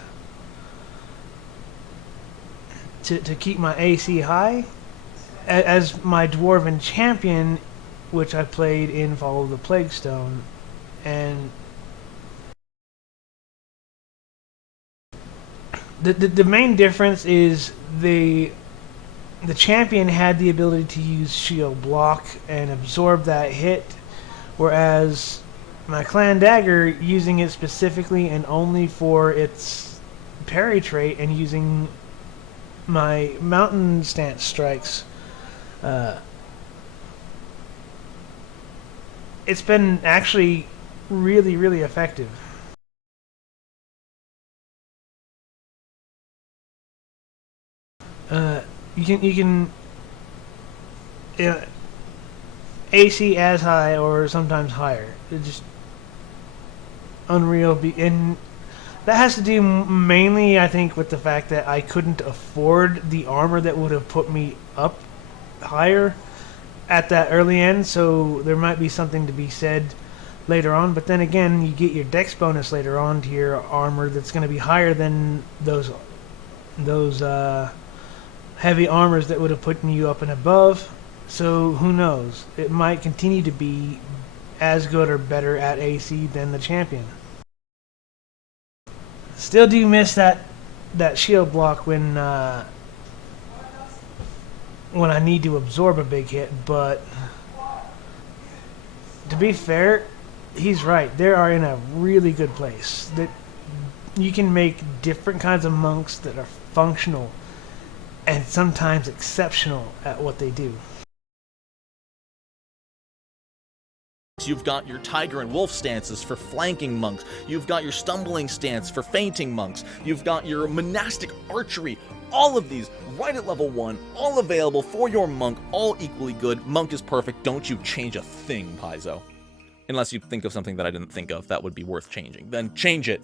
to keep my AC high. As my dwarven champion, which I played in Follow the Plaguestone, and the main difference is the champion had the ability to use shield block and absorb that hit, whereas my clan dagger, using it specifically and only for its parry trait and using my mountain stance strikes, it's been actually really, really effective. You can AC as high or sometimes higher. It's just unreal. And that has to do mainly, I think, with the fact that I couldn't afford the armor that would have put me up higher at that early end, so there might be something to be said later on. But then again, you get your dex bonus later on to your armor that's going to be higher than those heavy armors that would have put you up and above. So who knows? It might continue to be as good or better at AC than the champion. Still do miss that shield block when I need to absorb a big hit, but to be fair, he's right. They are in a really good place. That you can make different kinds of monks that are functional and sometimes exceptional at what they do. You've got your tiger and wolf stances for flanking monks. You've got your stumbling stance for fainting monks. You've got your monastic archery. All of these right at level 1, all available for your monk, all equally good. Monk is perfect. Don't you change a thing, Paizo. Unless you think of something that I didn't think of that would be worth changing. Then change it.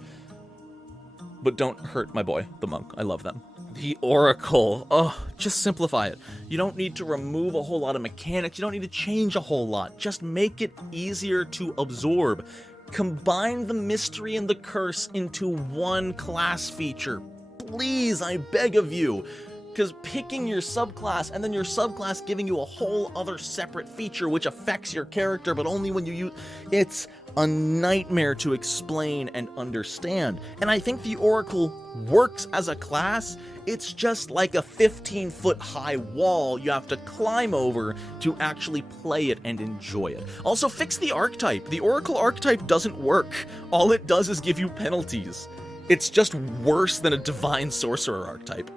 But don't hurt my boy, the monk. I love them. The Oracle. Oh, just simplify it. You don't need to remove a whole lot of mechanics. You don't need to change a whole lot. Just make it easier to absorb. Combine the mystery and the curse into one class feature. Please, I beg of you. because picking your subclass and then your subclass giving you a whole other separate feature which affects your character, but only when you use it's a nightmare to explain and understand. And I think the Oracle works as a class. It's just like a 15-foot high wall you have to climb over to actually play it and enjoy it. Also, fix the archetype. The Oracle archetype doesn't work. All it does is give you penalties. It's just worse than a Divine Sorcerer archetype.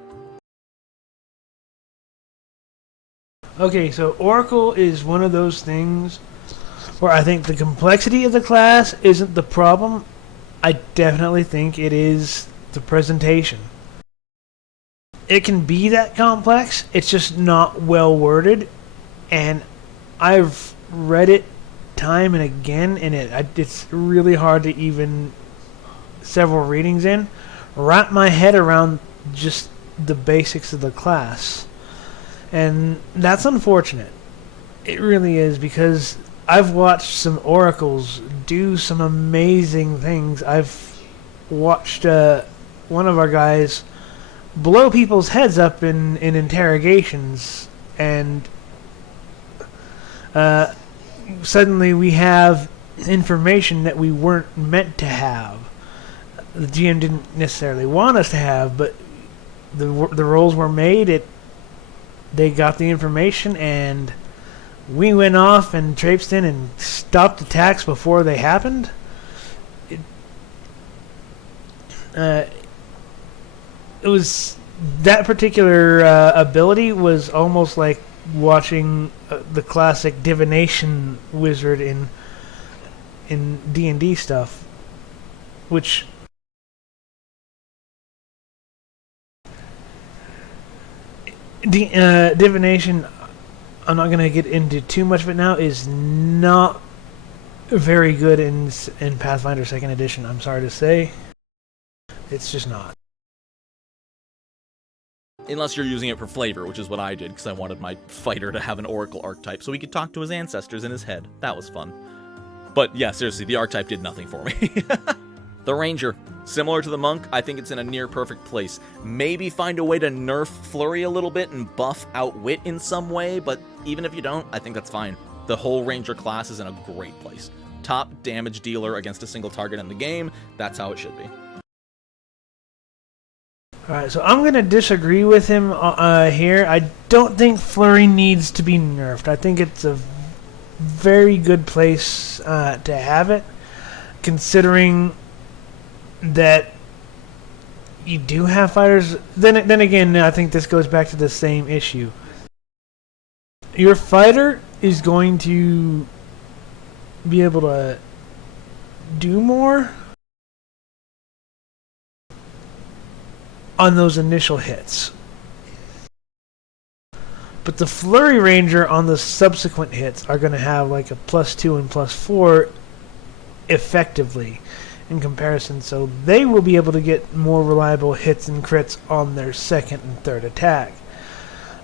Okay, so Oracle is one of those things where I think the complexity of the class isn't the problem. I definitely think it is the presentation. It can be that complex, it's just not well worded, and I've read it time and again, and it's really hard to even, several readings in, wrap my head around just the basics of the class. And that's unfortunate. It really is, because I've watched some oracles do some amazing things. I've watched one of our guys blow people's heads up in interrogations, and suddenly we have information that we weren't meant to have. The GM didn't necessarily want us to have, but the rolls were made. They got the information, and we went off and traipsed in and stopped attacks before they happened. It was that particular ability was almost like watching the classic divination wizard in D&D stuff, which divination, I'm not going to get into too much of it now, is not very good in Pathfinder 2nd Edition. I'm sorry to say. It's just not. Unless you're using it for flavor, which is what I did, because I wanted my fighter to have an Oracle archetype so he could talk to his ancestors in his head. That was fun. But yeah, seriously, the archetype did nothing for me. The Ranger. Similar to the Monk, I think it's in a near-perfect place. Maybe find a way to nerf Flurry a little bit and buff Outwit in some way, but even if you don't, I think that's fine. The whole Ranger class is in a great place. Top damage dealer against a single target in the game, that's how it should be. Alright, so I'm going to disagree with him here. I don't think Flurry needs to be nerfed. I think it's a very good place to have it, considering that you do have fighters. Then again, I think this goes back to the same issue. Your fighter is going to be able to do more on those initial hits. But the Flurry Ranger on the subsequent hits are going to have like a +2 and +4 effectively in comparison, so they will be able to get more reliable hits and crits on their second and third attack.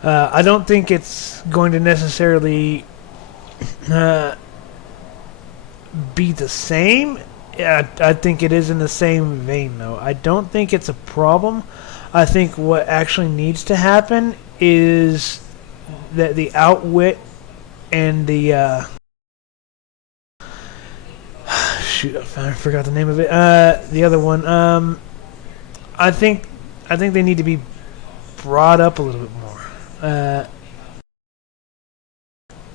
I don't think it's going to necessarily be the same. I think it is in the same vein, though. I don't think it's a problem. I think what actually needs to happen is that the Outwit and the shoot, I forgot the name of it. The other one. I think they need to be brought up a little bit more.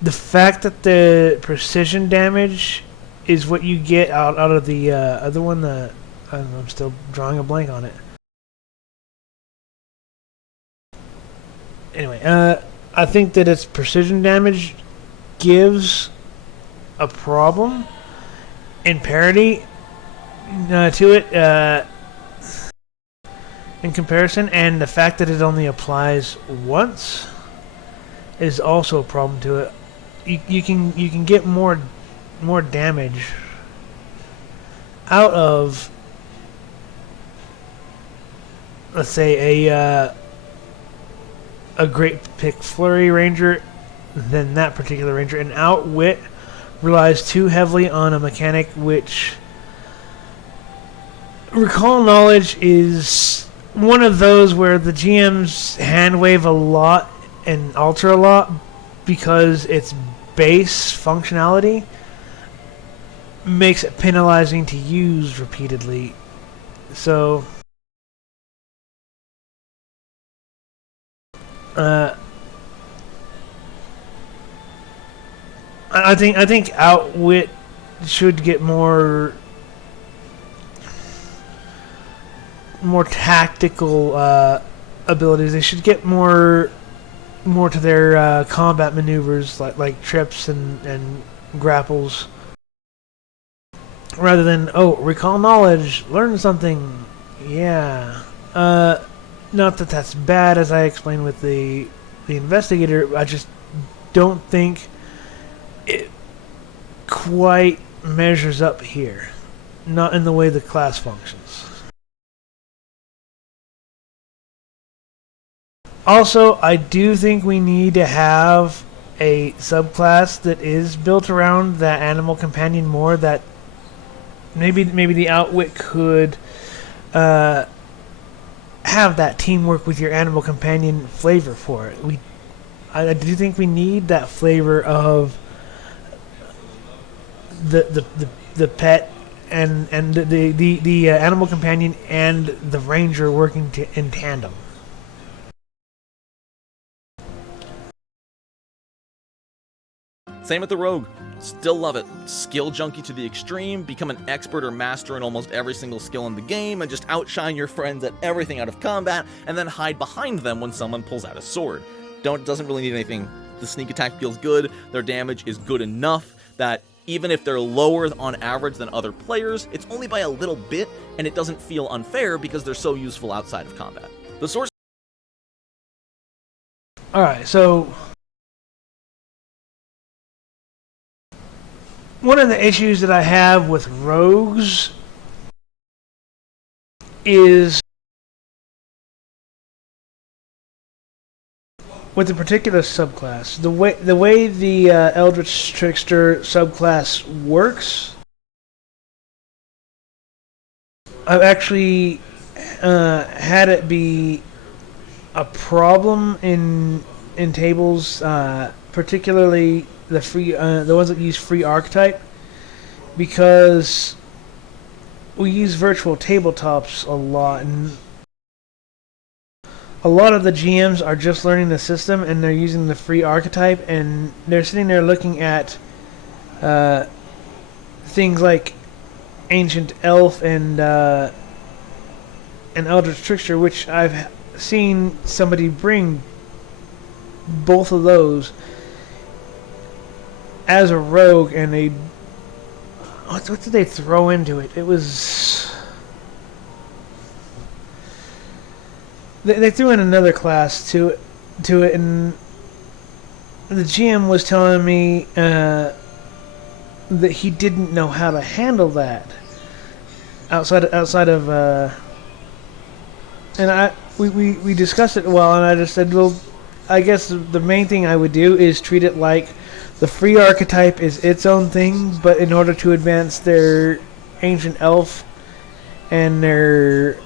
The fact that the precision damage is what you get out of the other one. I'm still drawing a blank on it. Anyway, I think that its precision damage gives a problem in parity to it in comparison, and the fact that it only applies once is also a problem to it. You can get more damage out of, let's say, a great pick Flurry Ranger than that particular Ranger. And Outwit relies too heavily on a mechanic which Recall Knowledge is one of those where the GMs hand wave a lot and alter a lot because its base functionality makes it penalizing to use repeatedly. So I think Outwit should get more tactical abilities. They should get more to their combat maneuvers, like trips and grapples, rather than recall knowledge, learn something. Yeah. Not that that's bad, as I explained with the investigator. I just don't think it quite measures up here. Not in the way the class functions. Also, I do think we need to have a subclass that is built around that animal companion more. That maybe the Outwit could have that teamwork with your animal companion flavor for it. I do think we need that flavor of the pet and the animal companion and the ranger working in tandem. Same with the rogue. Still love it. Skill junkie to the extreme, become an expert or master in almost every single skill in the game, and just outshine your friends at everything out of combat, and then hide behind them when someone pulls out a sword. Doesn't really need anything. The sneak attack feels good, their damage is good enough that even if they're lower on average than other players, it's only by a little bit, and it doesn't feel unfair because they're so useful outside of combat. The source. Alright, so one of the issues that I have with rogues is with a particular subclass. The way the Eldritch Trickster subclass works, I've actually had it be a problem in tables, particularly the ones that use free archetype, because we use virtual tabletops a lot, and a lot of the GMs are just learning the system and they're using the free archetype, and they're sitting there looking at things like Ancient Elf and Eldritch Trickster, which I've seen somebody bring both of those as a rogue, and what did they throw into it? It was they threw in another class to it, and the GM was telling me that he didn't know how to handle that outside of and we discussed it well, and I just said, well, I guess the main thing I would do is treat it like the free archetype is its own thing, but in order to advance their Ancient Elf and their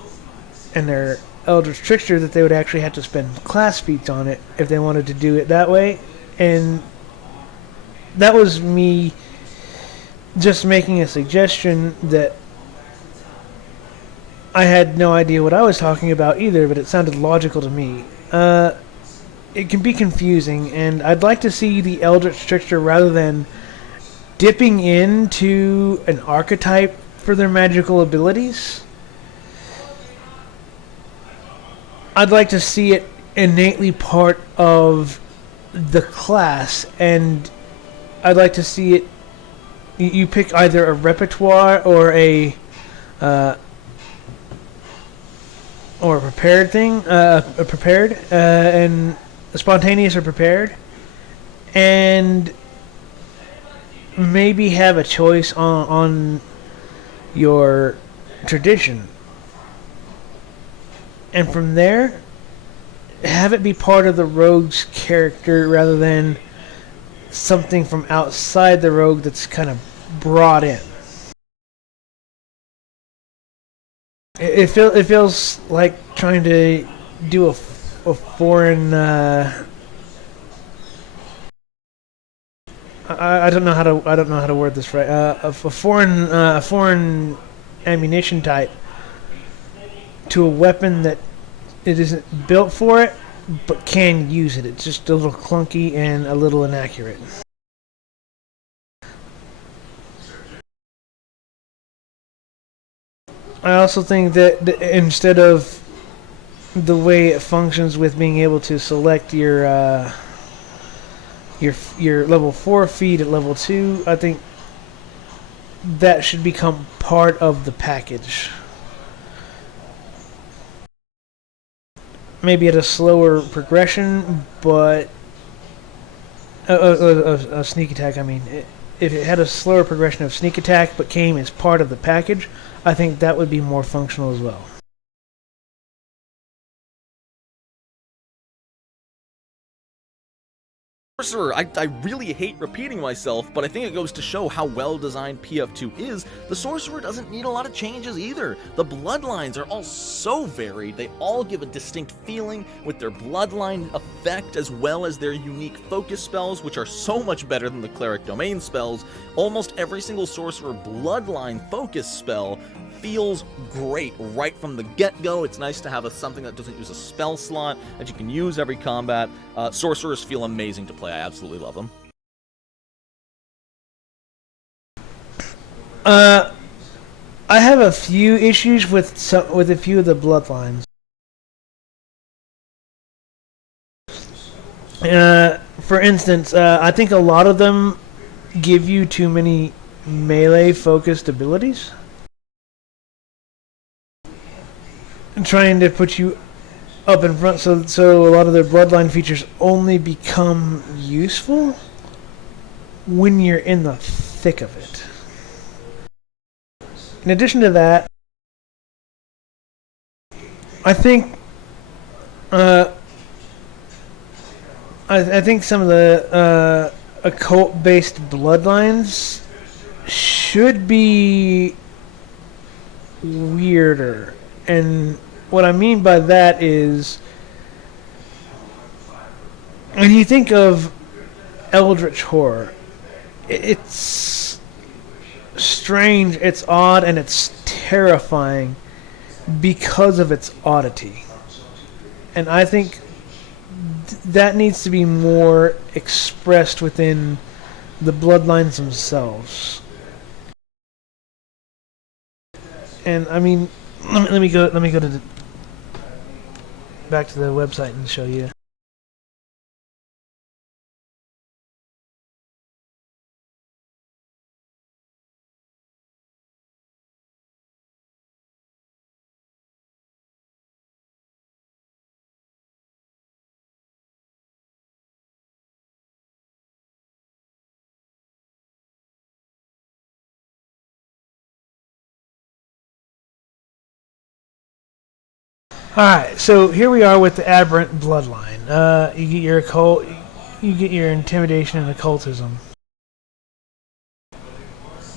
Eldritch Trickster, that they would actually have to spend class feats on it if they wanted to do it that way. And that was me just making a suggestion that I had no idea what I was talking about either, but it sounded logical to me. It can be confusing, and I'd like to see the Eldritch Trickster, rather than dipping into an archetype for their magical abilities, I'd like to see it innately part of the class, and I'd like to see it. You pick either a repertoire or a prepared thing, and a spontaneous or prepared, and maybe have a choice on your tradition. And from there, have it be part of the rogue's character rather than something from outside the rogue that's kind of brought in. It feels like trying to do a foreign. I don't know how to word this right. A foreign ammunition type to a weapon that it isn't built for it, but can use it. It's just a little clunky and a little inaccurate. I also think that instead of the way it functions with being able to select your level 4 feed at level 2, I think that should become part of the package. Maybe at a slower progression, but a sneak attack. I mean, if it had a slower progression of sneak attack, but came as part of the package, I think that would be more functional as well. Sorcerer, I really hate repeating myself, but I think it goes to show how well designed PF2 is. The Sorcerer doesn't need a lot of changes either. The bloodlines are all so varied, they all give a distinct feeling with their bloodline effect as well as their unique focus spells, which are so much better than the cleric domain spells. Almost every single Sorcerer bloodline focus spell feels great right from the get-go. It's nice to have something that doesn't use a spell slot that you can use every combat. Sorcerers feel amazing to play. I absolutely love them. I have a few issues with a few of the bloodlines. For instance, I think a lot of them give you too many melee-focused abilities. Trying to put you up in front, so a lot of their bloodline features only become useful when you're in the thick of it. In addition to that, I think I think some of the occult-based bloodlines should be weirder. And what I mean by that is, when you think of eldritch horror, it's strange, it's odd, and it's terrifying because of its oddity. And I think that needs to be more expressed within the bloodlines themselves. And I mean, let me go to back to the website and show you. Alright, so here we are with the aberrant bloodline. You get your occult, you get your intimidation and occultism.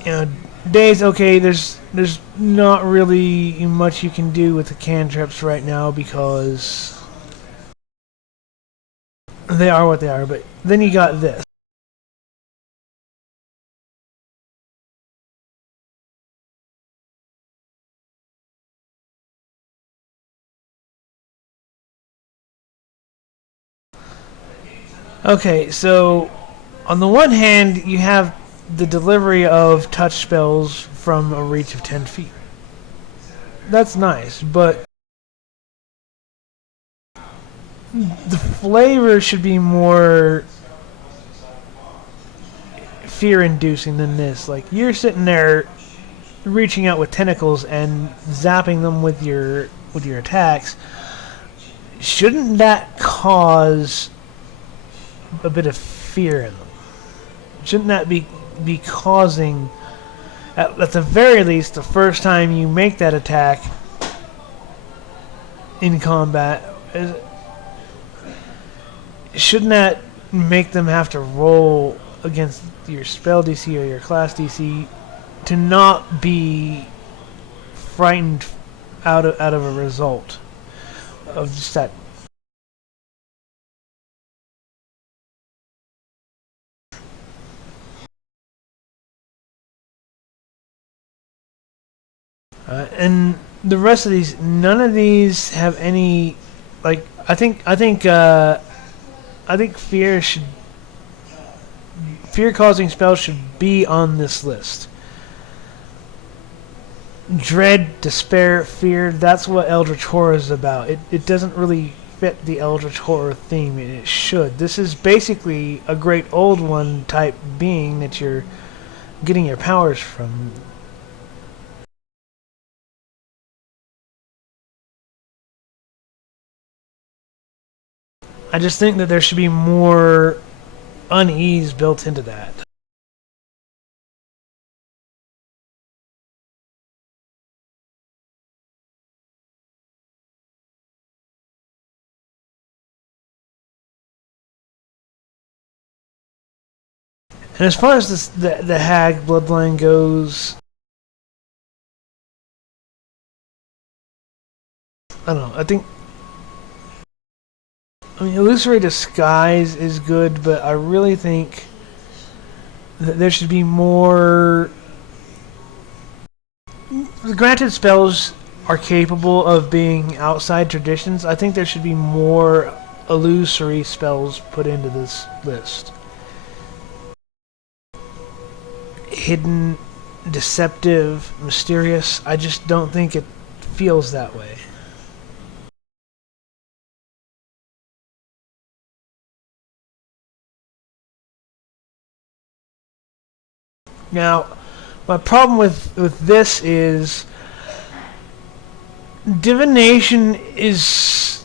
You know, days, okay, there's not really much you can do with the cantrips right now because they are what they are, but then you got this. Okay, so on the one hand, you have the delivery of touch spells from a reach of 10 feet. That's nice, but the flavor should be more fear-inducing than this. Like, you're sitting there reaching out with tentacles and zapping them with your attacks. Shouldn't that cause a bit of fear in them? Shouldn't that be causing, at the very least, the first time you make that attack in combat, shouldn't that make them have to roll against your spell DC or your class DC to not be frightened out of a result? of just that. And the rest of these, none of these have any, like, I think fear-causing spells should be on this list. Dread, despair, fear, that's what Eldritch Horror is about. It doesn't really fit the Eldritch Horror theme, and it should. This is basically a Great Old One type being that you're getting your powers from. I just think that there should be more unease built into that. And as far as the Hag bloodline goes, I don't know. I mean, Illusory Disguise is good, but I really think that there should be more. Granted, spells are capable of being outside traditions. I think there should be more illusory spells put into this list. Hidden, deceptive, mysterious. I just don't think it feels that way. Now, my problem with this is divination is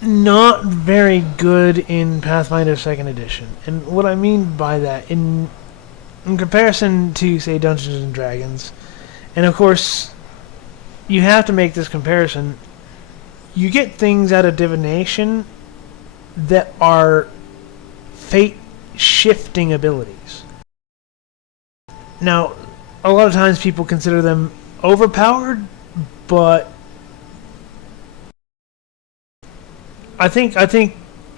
not very good in Pathfinder 2nd Edition. And what I mean by that, in comparison to, say, Dungeons and Dragons, and of course, you have to make this comparison, you get things out of divination that are fate-shifting abilities. Now, a lot of times people consider them overpowered, but I think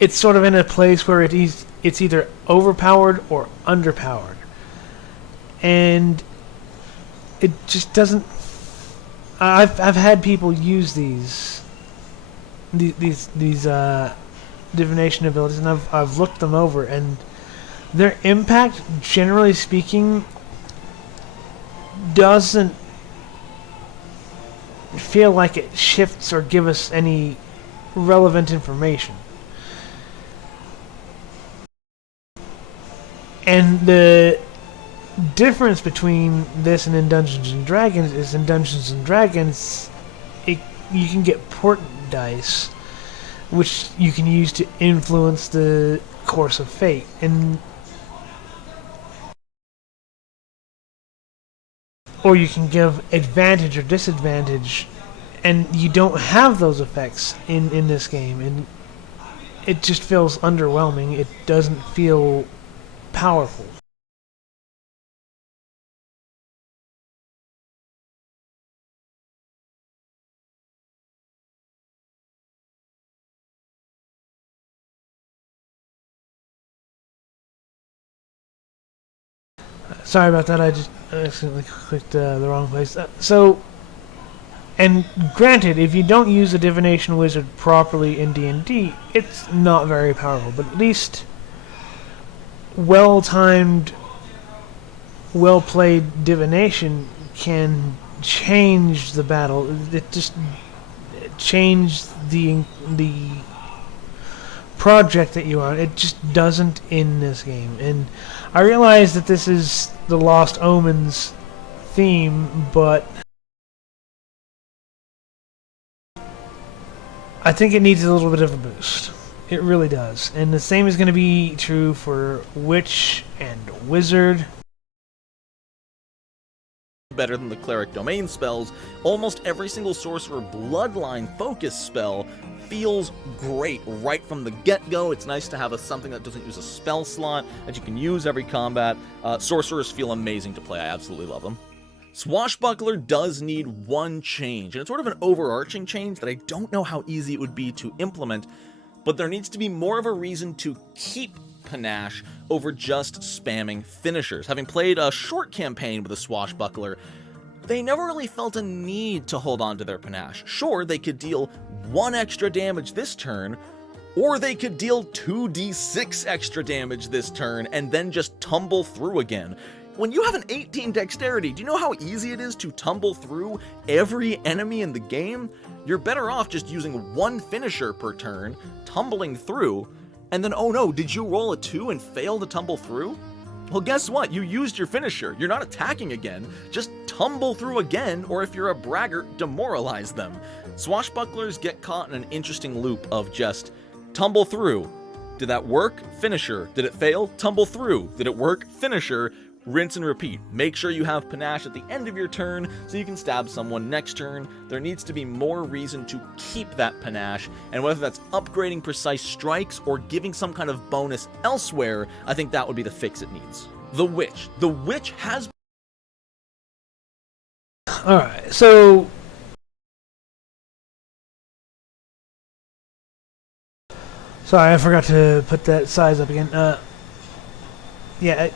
it's sort of in a place where it's either overpowered or underpowered, and it just doesn't. I've had people use these divination abilities, and I've looked them over, and their impact, generally speaking, doesn't feel like it shifts or give us any relevant information. And the difference between this and in Dungeons and Dragons is in Dungeons and Dragons, you can get portent dice, which you can use to influence the course of fate. Or you can give advantage or disadvantage, and you don't have those effects in this game, and it just feels underwhelming. It doesn't feel powerful. Sorry about that, I just accidentally clicked the wrong place. And granted, if you don't use a divination wizard properly in D&D, it's not very powerful, but at least well-timed, well-played divination can change the battle. It just changed the project that you're on. It just doesn't in this game. And I realize that this is the Lost Omens theme, but I think it needs a little bit of a boost. It really does. And the same is going to be true for Witch and Wizard. Better than the Cleric Domain spells, almost every single Sorcerer Bloodline focus spell feels great right from the get-go. It's nice to have something that doesn't use a spell slot that you can use every combat. Sorcerers feel amazing to play. I absolutely love them. Swashbuckler does need one change, and it's sort of an overarching change that I don't know how easy it would be to implement, but there needs to be more of a reason to keep panache over just spamming finishers. Having played a short campaign with a Swashbuckler, they never really felt a need to hold on to their panache. Sure, they could deal 1 extra damage this turn, or they could deal 2d6 extra damage this turn and then just tumble through again. When you have an 18 dexterity, do you know how easy it is to tumble through every enemy in the game? You're better off just using 1 finisher per turn, tumbling through, and then, oh no, did you roll a 2 and fail to tumble through? Well, guess what? You used your finisher. You're not attacking again. Just tumble through again, or if you're a braggart, demoralize them. Swashbucklers get caught in an interesting loop of just tumble through. Did that work? Finisher. Did it fail? Tumble through. Did it work? Finisher. Rinse and repeat. Make sure you have panache at the end of your turn so you can stab someone next turn. There needs to be more reason to keep that panache, and whether that's upgrading precise strikes or giving some kind of bonus elsewhere, I think that would be the fix it needs. The Witch. The Witch has... Alright, so... Sorry, I forgot to put that size up again. Yeah,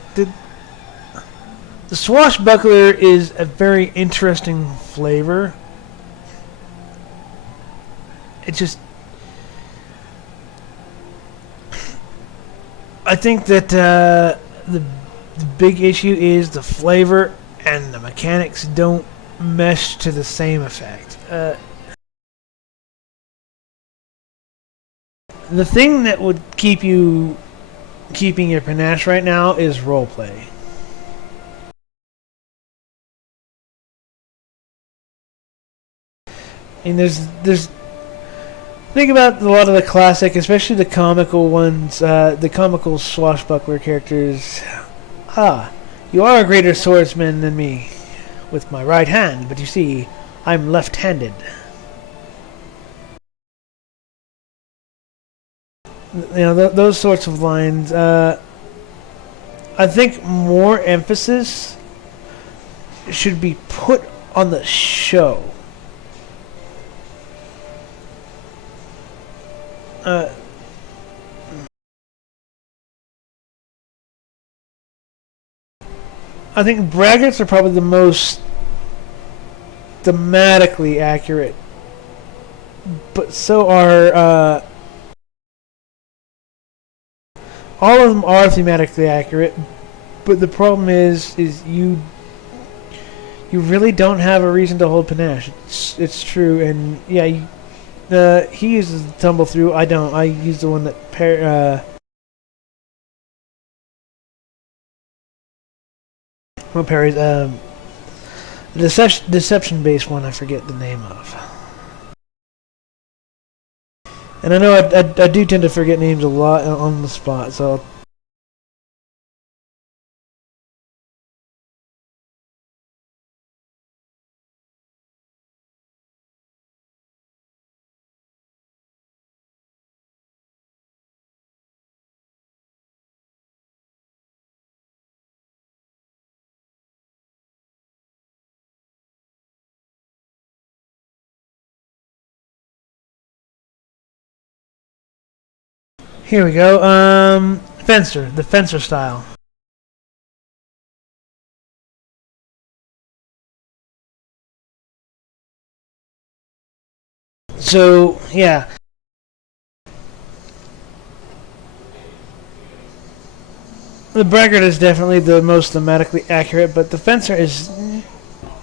the Swashbuckler is a very interesting flavor. It just... I think that the big issue is the flavor and the mechanics don't mesh to the same effect. The thing that would keep you keeping your panache right now is roleplay. And there's think about a lot of the classic, especially the comical ones, the comical swashbuckler characters. You are a greater swordsman than me with my right hand, but you see, I'm left-handed. You know, those sorts of lines. I think more emphasis should be put on the show. I think braggarts are probably the most thematically accurate, but so are all of them are thematically accurate. But the problem is you really don't have a reason to hold panache. It's true, and yeah. He uses the tumble through. I don't. I use the one that parries. The deception based one. I forget the name of. And I know I do tend to forget names a lot on the spot. So. Here we go. Fencer, the fencer style. So, yeah. The braggart is definitely the most thematically accurate, but the fencer is...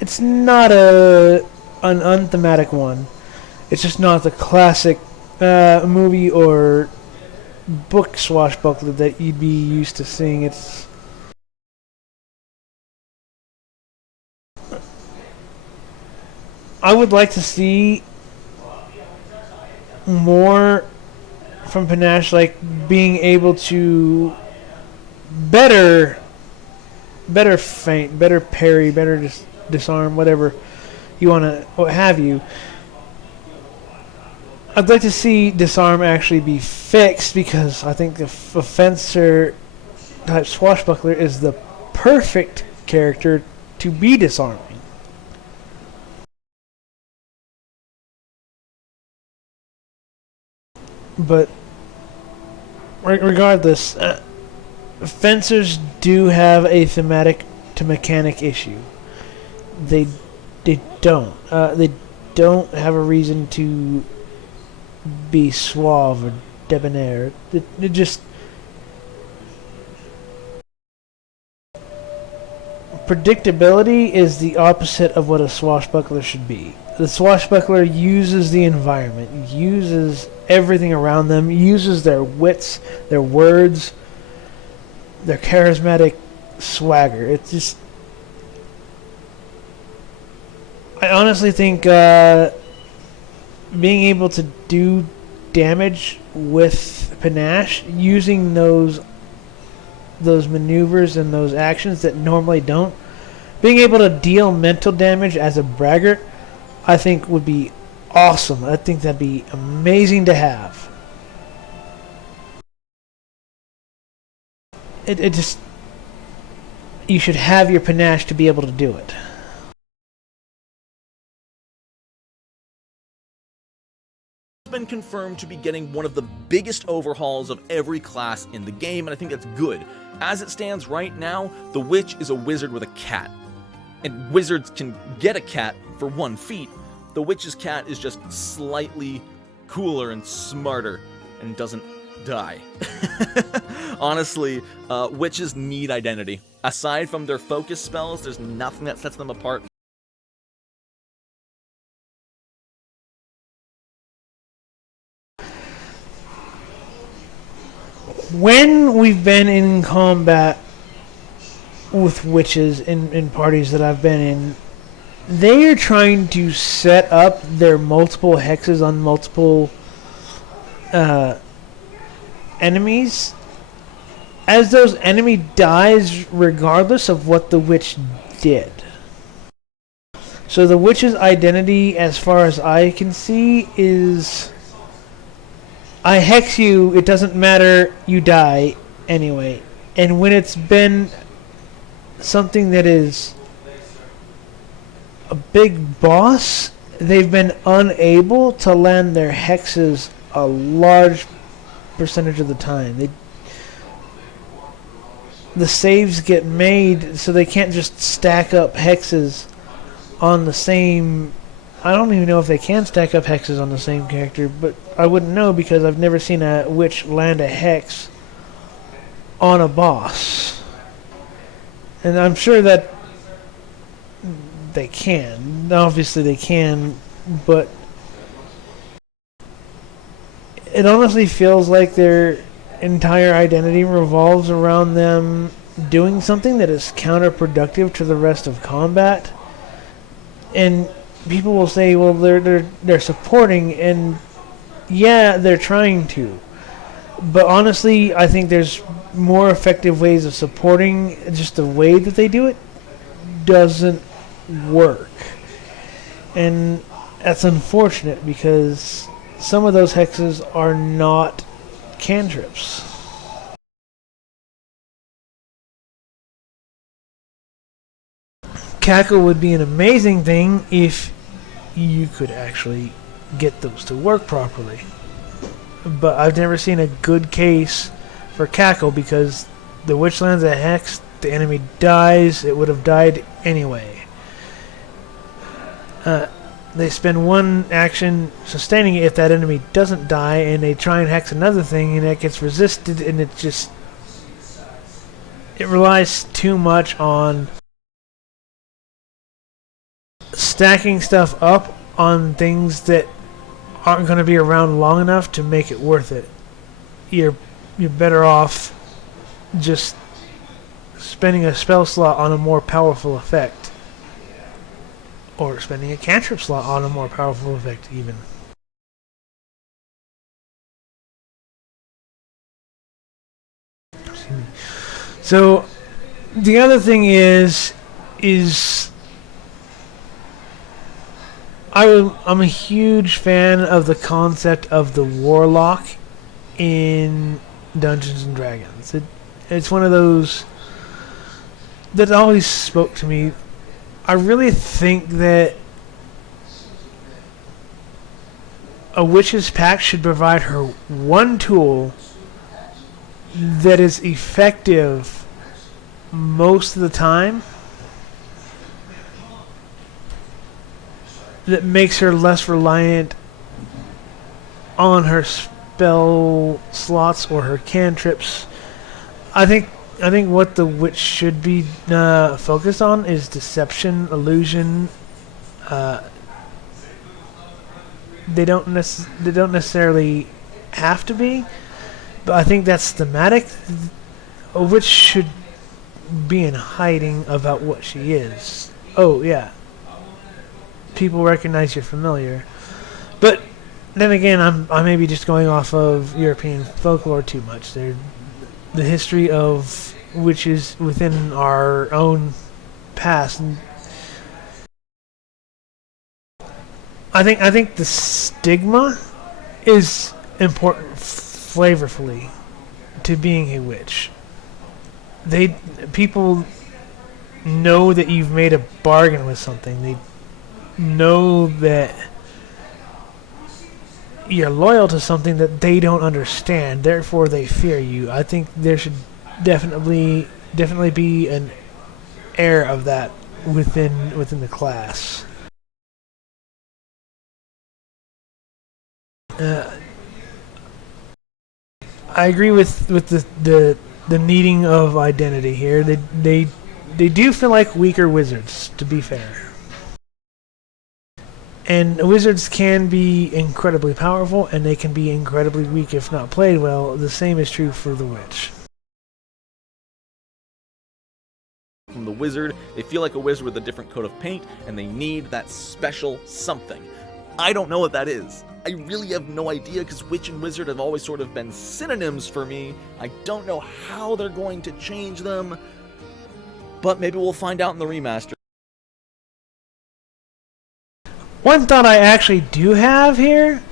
It's not an unthematic one. It's just not the classic movie or book swashbuckler that you'd be used to seeing. It's I would like to see more from panache, like being able to better feint, better parry, better disarm, whatever you want to, what have you. I'd like to see disarm actually be fixed, because I think the fencer type swashbuckler is the perfect character to be disarming. But regardless, fencers do have a thematic to mechanic issue. They don't. They don't have a reason to be suave or debonair. It just predictability is the opposite of what a swashbuckler should be. The swashbuckler uses the environment, uses everything around them, uses their wits, their words, their charismatic swagger. It's just... I honestly think being able to do damage with panache, using those maneuvers and those actions that normally don't, being able to deal mental damage as a braggart, I think would be awesome. I think that'd be amazing to have. It just... you should have your panache to be able to do it. Been confirmed to be getting one of the biggest overhauls of every class in the game, and I think that's good. As it stands right now, the witch is a wizard with a cat. And wizards can get a cat for 1 feat. The witch's cat is just slightly cooler and smarter and doesn't die. Honestly, witches need identity. Aside from their focus spells, there's nothing that sets them apart. When we've been in combat with witches in parties that I've been in, they are trying to set up their multiple hexes on multiple enemies as those enemy dies regardless of what the witch did. So the witch's identity, as far as I can see, is... I hex you, it doesn't matter, you die anyway. And when it's been something that is a big boss, they've been unable to land their hexes a large percentage of the time. The saves get made so they can't just stack up hexes on the same... I don't even know if they can stack up hexes on the same character, but I wouldn't know because I've never seen a witch land a hex on a boss. And I'm sure that they can. Obviously they can, but it honestly feels like their entire identity revolves around them doing something that is counterproductive to the rest of combat. And people will say, well, they're supporting, and yeah, they're trying to. But honestly, I think there's more effective ways of supporting. Just the way that they do it doesn't work. And that's unfortunate because some of those hexes are not cantrips. Cackle would be an amazing thing if you could actually get those to work properly. But I've never seen a good case for Cackle because the witch lands a hex, the enemy dies, it would have died anyway. They spend one action sustaining it if that enemy doesn't die, and they try and hex another thing and it gets resisted, and it relies too much on stacking stuff up on things that aren't going to be around long enough to make it worth it. You're better off just spending a spell slot on a more powerful effect, or spending a cantrip slot on a more powerful effect even. So the other thing is I'm a huge fan of the concept of the warlock in Dungeons and Dragons. It's one of those that always spoke to me. I really think that a witch's pact should provide her one tool that is effective most of the time, that makes her less reliant on her spell slots or her cantrips. I think what the witch should be focused on is deception, illusion. They don't necessarily have to be, but I think that's thematic. A witch should be in hiding about what she is. Oh yeah, people recognize you're familiar, but then again, I may be just going off of European folklore too much. The history of witches within our own past. And I think the stigma is important flavorfully to being a witch. People know that you've made a bargain with something. They know that you're loyal to something that they don't understand, therefore they fear you. I think there should definitely be an air of that within the class. I agree with the needing of identity here. They do feel like weaker wizards, to be fair. And wizards can be incredibly powerful, and they can be incredibly weak if not played well. The same is true for the witch. From the wizard, they feel like a wizard with a different coat of paint, and they need that special something. I don't know what that is. I really have no idea, because witch and wizard have always sort of been synonyms for me. I don't know how they're going to change them, but maybe we'll find out in the remaster. One thought I actually do have here,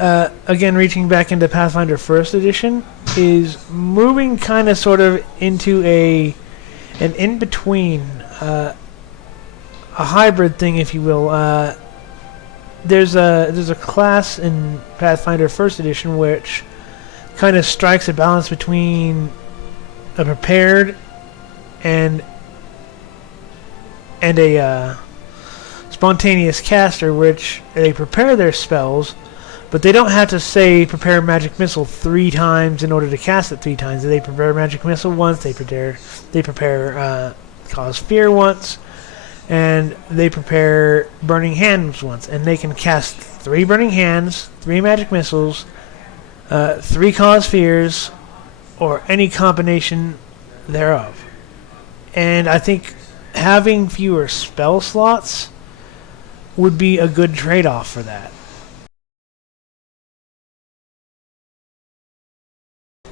again reaching back into Pathfinder 1st Edition, is moving kind of sort of into an in-between, a hybrid thing, if you will. There's a class in Pathfinder 1st Edition which kind of strikes a balance between a prepared and a spontaneous caster, which they prepare their spells, but they don't have to say prepare magic missile 3 times in order to cast it 3 times. They prepare magic missile once, they prepare cause fear once, and they prepare burning hands once, and they can cast 3 burning hands, 3 magic missiles, 3 cause fears, or any combination thereof. And I think having fewer spell slots would be a good trade-off for that.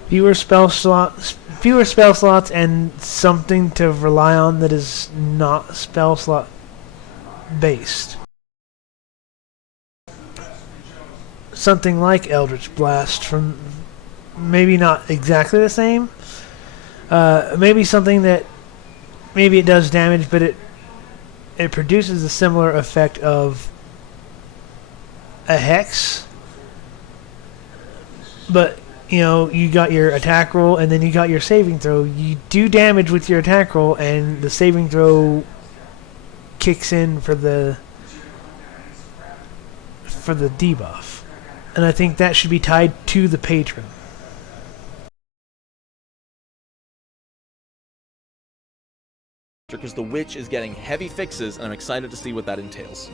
Fewer spell slots, and something to rely on that is not spell slot based. Something like Eldritch Blast, from maybe not exactly the same. Maybe something that maybe it does damage, but it produces a similar effect of a hex. But you know, you got your attack roll, and then you got your saving throw. You do damage with your attack roll, and the saving throw kicks in for the debuff. And I think that should be tied to the patron. Because the witch is getting heavy fixes, and I'm excited to see what that entails.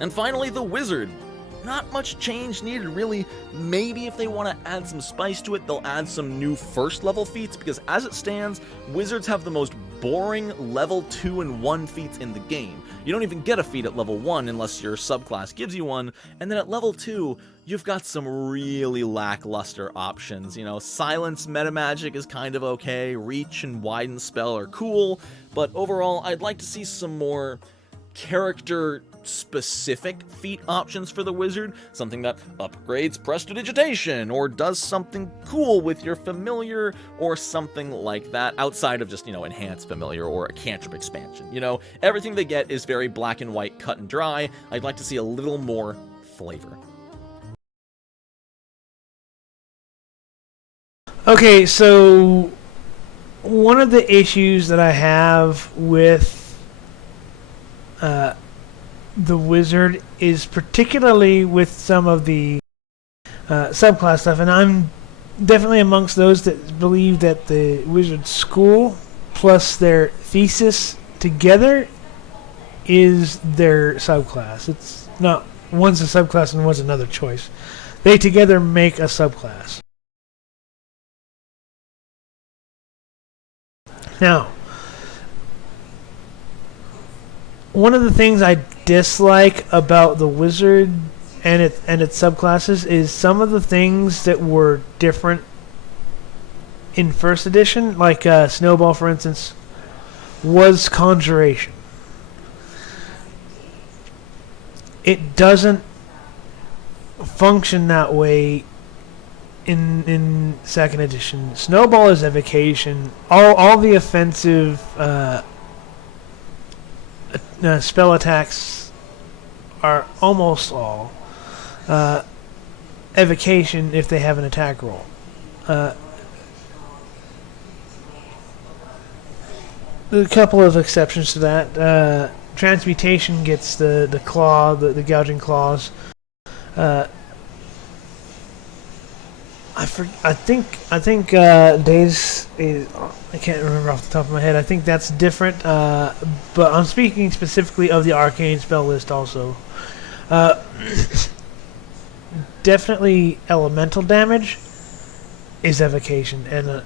And finally, the wizard. Not much change needed, really. Maybe if they want to add some spice to it, they'll add some new first level feats, because as it stands, wizards have the most boring level 2 and 1 feats in the game. You don't even get a feat at level 1 unless your subclass gives you one, and then at level 2, you've got some really lackluster options. You know, silence metamagic is kind of okay, reach and widen spell are cool, but overall, I'd like to see some more character-specific feat options for the wizard, something that upgrades prestidigitation, or does something cool with your familiar, or something like that, outside of just, you know, enhanced familiar or a cantrip expansion. You know, everything they get is very black and white, cut and dry. I'd like to see a little more flavor. Okay, so one of the issues that I have with the wizard is particularly with some of the subclass stuff, and I'm definitely amongst those that believe that the wizard school plus their thesis together is their subclass. It's not one's a subclass and one's another choice. They together make a subclass. Now, one of the things I dislike about the wizard and its subclasses is some of the things that were different in first edition, like Snowball, for instance, was conjuration. It doesn't function that way in second edition. Snowball is evocation. All the offensive spell attacks are almost all evocation if they have an attack roll. A couple of exceptions to that. Transmutation gets the claw, the gouging claws. I think Days is, I can't remember off the top of my head. I think that's different. But I'm speaking specifically of the arcane spell list also. Definitely elemental damage is evocation, and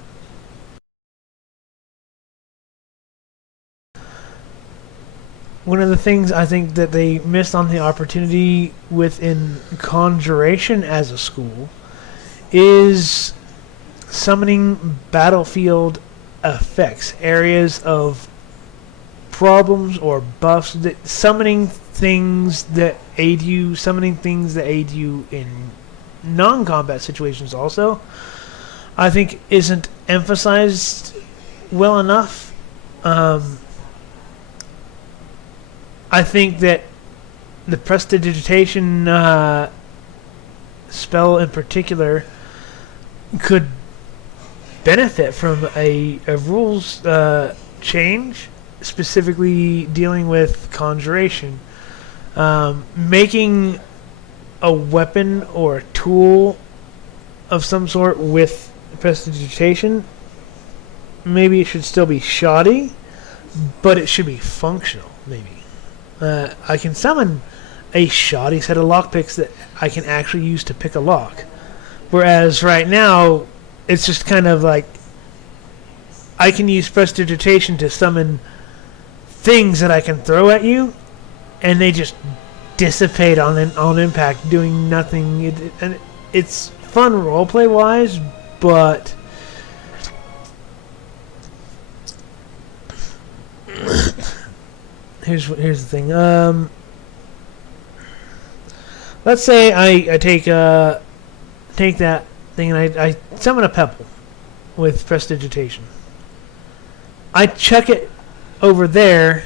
one of the things I think that they missed on the opportunity within conjuration as a school is summoning battlefield effects, areas of problems or buffs, summoning things that aid you in non-combat situations also, I think isn't emphasized well enough. I think that the prestidigitation spell in particular could benefit from a rules change, specifically dealing with conjuration. Making a weapon or a tool of some sort with prestidigitation, maybe it should still be shoddy, but it should be functional, maybe. I can summon a shoddy set of lockpicks that I can actually use to pick a lock. Whereas right now, it's just kind of like I can use prestidigitation to summon things that I can throw at you, and they just dissipate on impact, doing nothing. It's fun roleplay wise, but here's the thing. Let's say I take that thing and I summon a pebble with prestidigitation. I chuck it over there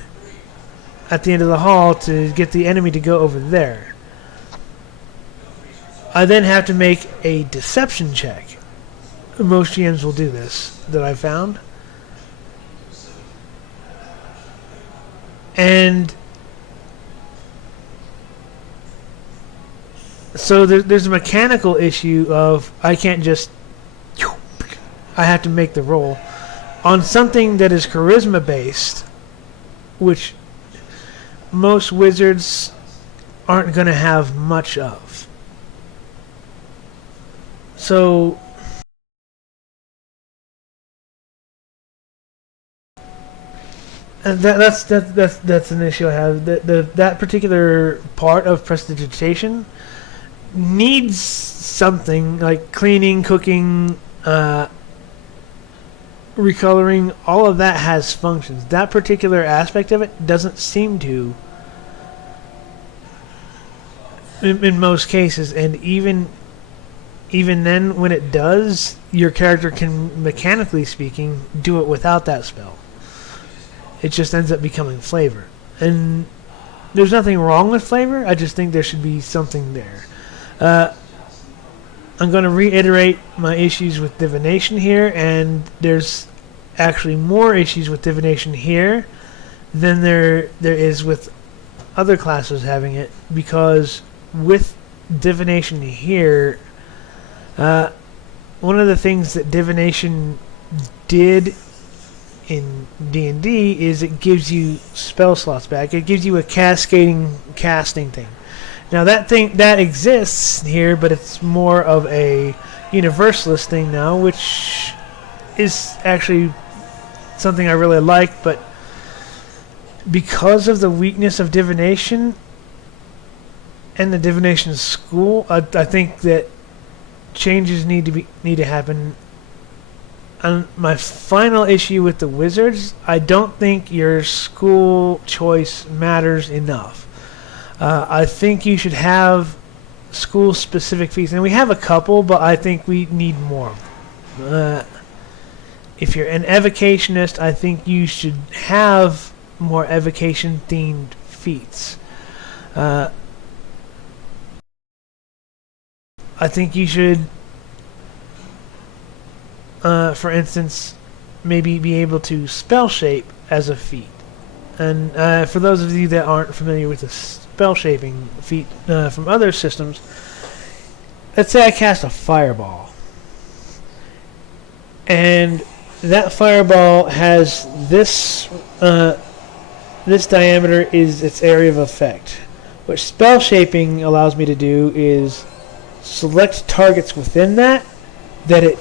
at the end of the hall to get the enemy to go over there. I then have to make a deception check. Most GMs will do this, that I've found. And so there's a mechanical issue of I can't just... I have to make the roll. On something that is charisma based, which most wizards aren't going to have much of. So and that's an issue I have. That particular part of prestidigitation needs something like cleaning, cooking, recoloring. All of that has functions. That particular aspect of it doesn't seem to in most cases, and even then when it does, your character can, mechanically speaking, do it without that spell. It just ends up becoming flavor. And there's nothing wrong with flavor, I just think there should be something there. I'm going to reiterate my issues with divination here, and there's actually more issues with divination here than there is with other classes having it, because with divination here, one of the things that divination did in D&D is it gives you spell slots back. It gives you a cascading casting thing. Now that exists here, but it's more of a universalist thing now, which is actually something I really like, but because of the weakness of divination and the divination school, I think that changes need to happen. And my final issue with the wizards, I don't think your school choice matters enough. I think you should have school-specific feats, and we have a couple, but I think we need more. If you're an evocationist, I think you should have more evocation-themed feats. I think you should, for instance, maybe be able to spell shape as a feat. And for those of you that aren't familiar with the spell shaping feat from other systems, let's say I cast a fireball, and that fireball has this diameter is its area of effect. What spell shaping allows me to do is select targets within that it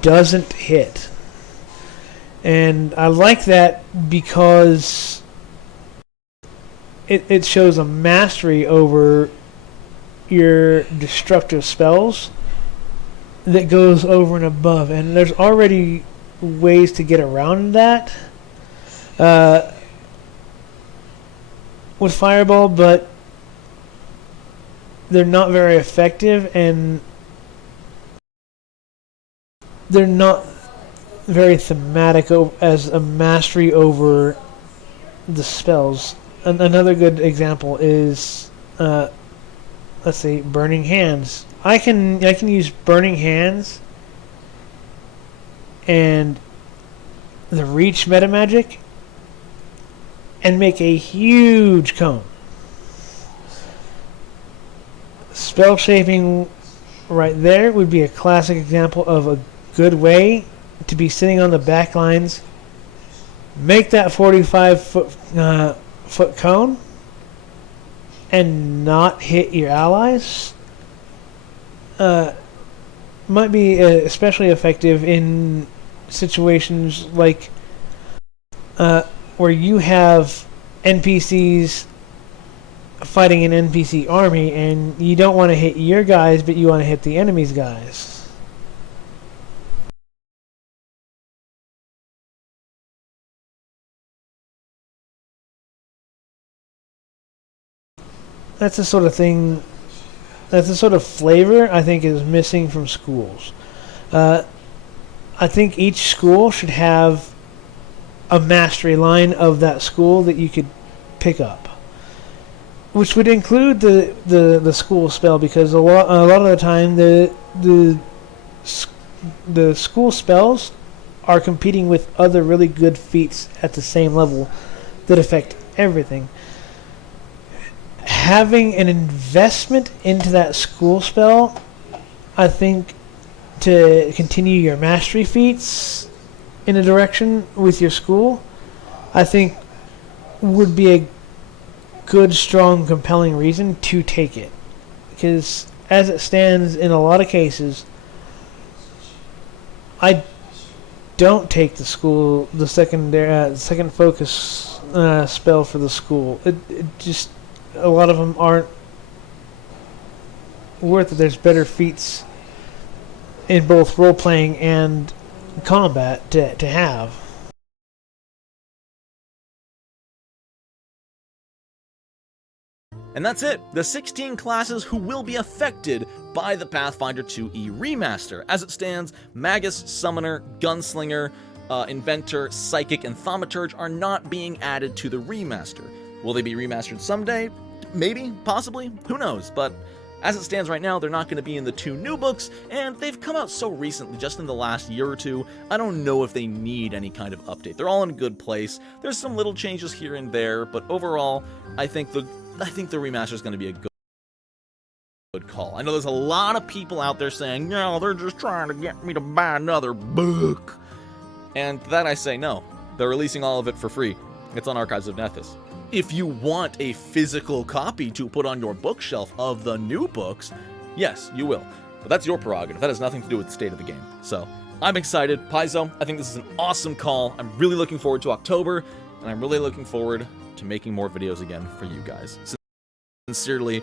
doesn't hit. And I like that because it shows a mastery over your destructive spells that goes over and above. And there's already ways to get around that with Fireball, but they're not very effective, and they're not very thematic as a mastery over the spells. Another good example is, let's say, Burning Hands. I can use Burning Hands and the Reach metamagic and make a huge cone. Spell shaping right there would be a classic example of a good way to be sitting on the back lines, make that 45-foot cone, and not hit your allies. Might be especially effective in situations like where you have NPCs fighting an NPC army, and you don't want to hit your guys, but you want to hit the enemy's guys. That's the sort of thing, that's the sort of flavor I think is missing from schools. I think each school should have a mastery line of that school that you could pick up, which would include the school spell, because a lot of the time the school spells are competing with other really good feats at the same level that affect everything. Having an investment into that school spell, I think, to continue your mastery feats in a direction with your school, I think would be a good, strong, compelling reason to take it. Because as it stands in a lot of cases, I don't take the second focus spell for the school. It just, a lot of them aren't worth it. There's better feats in both role-playing and combat to have. And that's it, the 16 classes who will be affected by the Pathfinder 2e remaster. As it stands, Magus, Summoner, Gunslinger, Inventor, Psychic, and Thaumaturge are not being added to the remaster. Will they be remastered someday? Maybe, possibly, who knows, but As it stands right now, they're not going to be in the 2 new books, and they've come out so recently, just in the last year or two, I don't know if they need any kind of update. They're all in a good place. There's some little changes here and there, but overall, I think the remaster is going to be a good call. I know there's a lot of people out there saying, no, they're just trying to get me to buy another book. And to that I say no. They're releasing all of it for free. It's on Archives of Nethys. If you want a physical copy to put on your bookshelf of the new books, yes, you will. But that's your prerogative. That has nothing to do with the state of the game. So, I'm excited. Paizo, I think this is an awesome call. I'm really looking forward to October, and I'm really looking forward to making more videos again for you guys. Sincerely,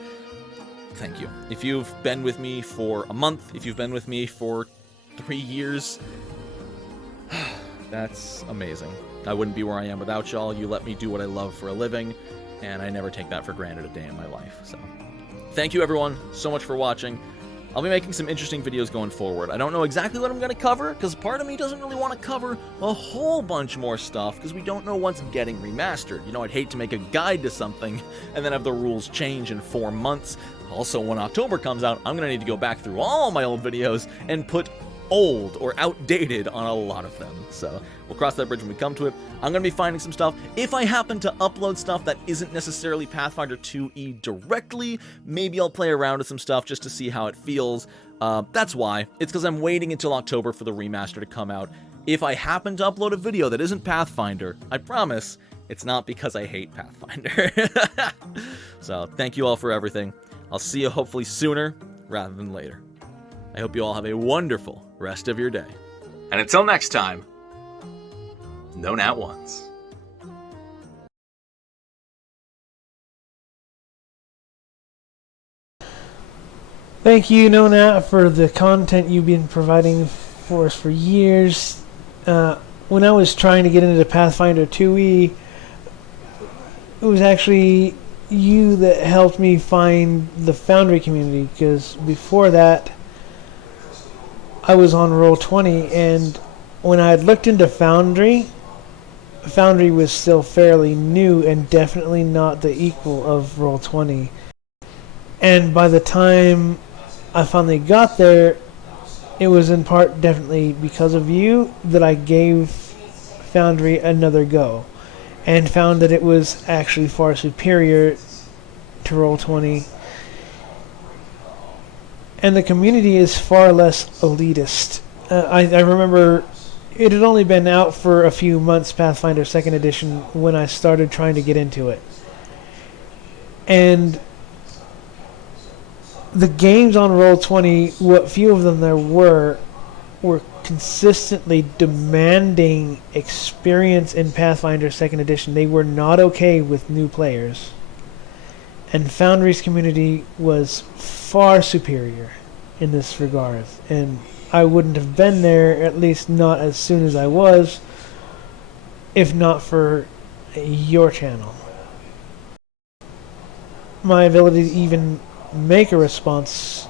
thank you. If you've been with me for a month, if you've been with me for 3 years, that's amazing. I wouldn't be where I am without y'all. You let me do what I love for a living, and I never take that for granted a day in my life. So, thank you everyone so much for watching. I'll be making some interesting videos going forward. I don't know exactly what I'm going to cover, because part of me doesn't really want to cover a whole bunch more stuff, because we don't know what's getting remastered. You know, I'd hate to make a guide to something, and then have the rules change in 4 months. Also, when October comes out, I'm going to need to go back through all my old videos and put old or outdated on a lot of them. So we'll cross that bridge when we come to it. I'm going to be finding some stuff. If I happen to upload stuff that isn't necessarily Pathfinder 2e directly, maybe I'll play around with some stuff just to see how it feels. That's why. It's because I'm waiting until October for the remaster to come out. If I happen to upload a video that isn't Pathfinder, I promise it's not because I hate Pathfinder. So thank you all for everything. I'll see you hopefully sooner rather than later. I hope you all have a wonderful rest of your day. And until next time, Nonat1s. Thank you, Nonat, for the content you've been providing for us for years. When I was trying to get into Pathfinder 2e, it was actually you that helped me find the Foundry community, because before that, I was on Roll20, and when I had looked into Foundry was still fairly new and definitely not the equal of Roll20. And by the time I finally got there, it was in part definitely because of you that I gave Foundry another go, and found that it was actually far superior to Roll20. And the community is far less elitist. I remember it had only been out for a few months, Pathfinder 2nd Edition, when I started trying to get into it. And the games on Roll20, what few of them there were consistently demanding experience in Pathfinder 2nd Edition. They were not okay with new players. And Foundry's community was far superior in this regard, and I wouldn't have been there, at least not as soon as I was, if not for your channel. My ability to even make a response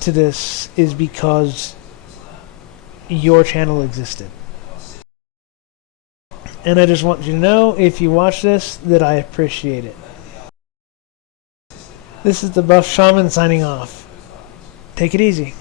to this is because your channel existed. And I just want you to know, if you watch this, that I appreciate it. This is the Buff Shaman signing off. Take it easy.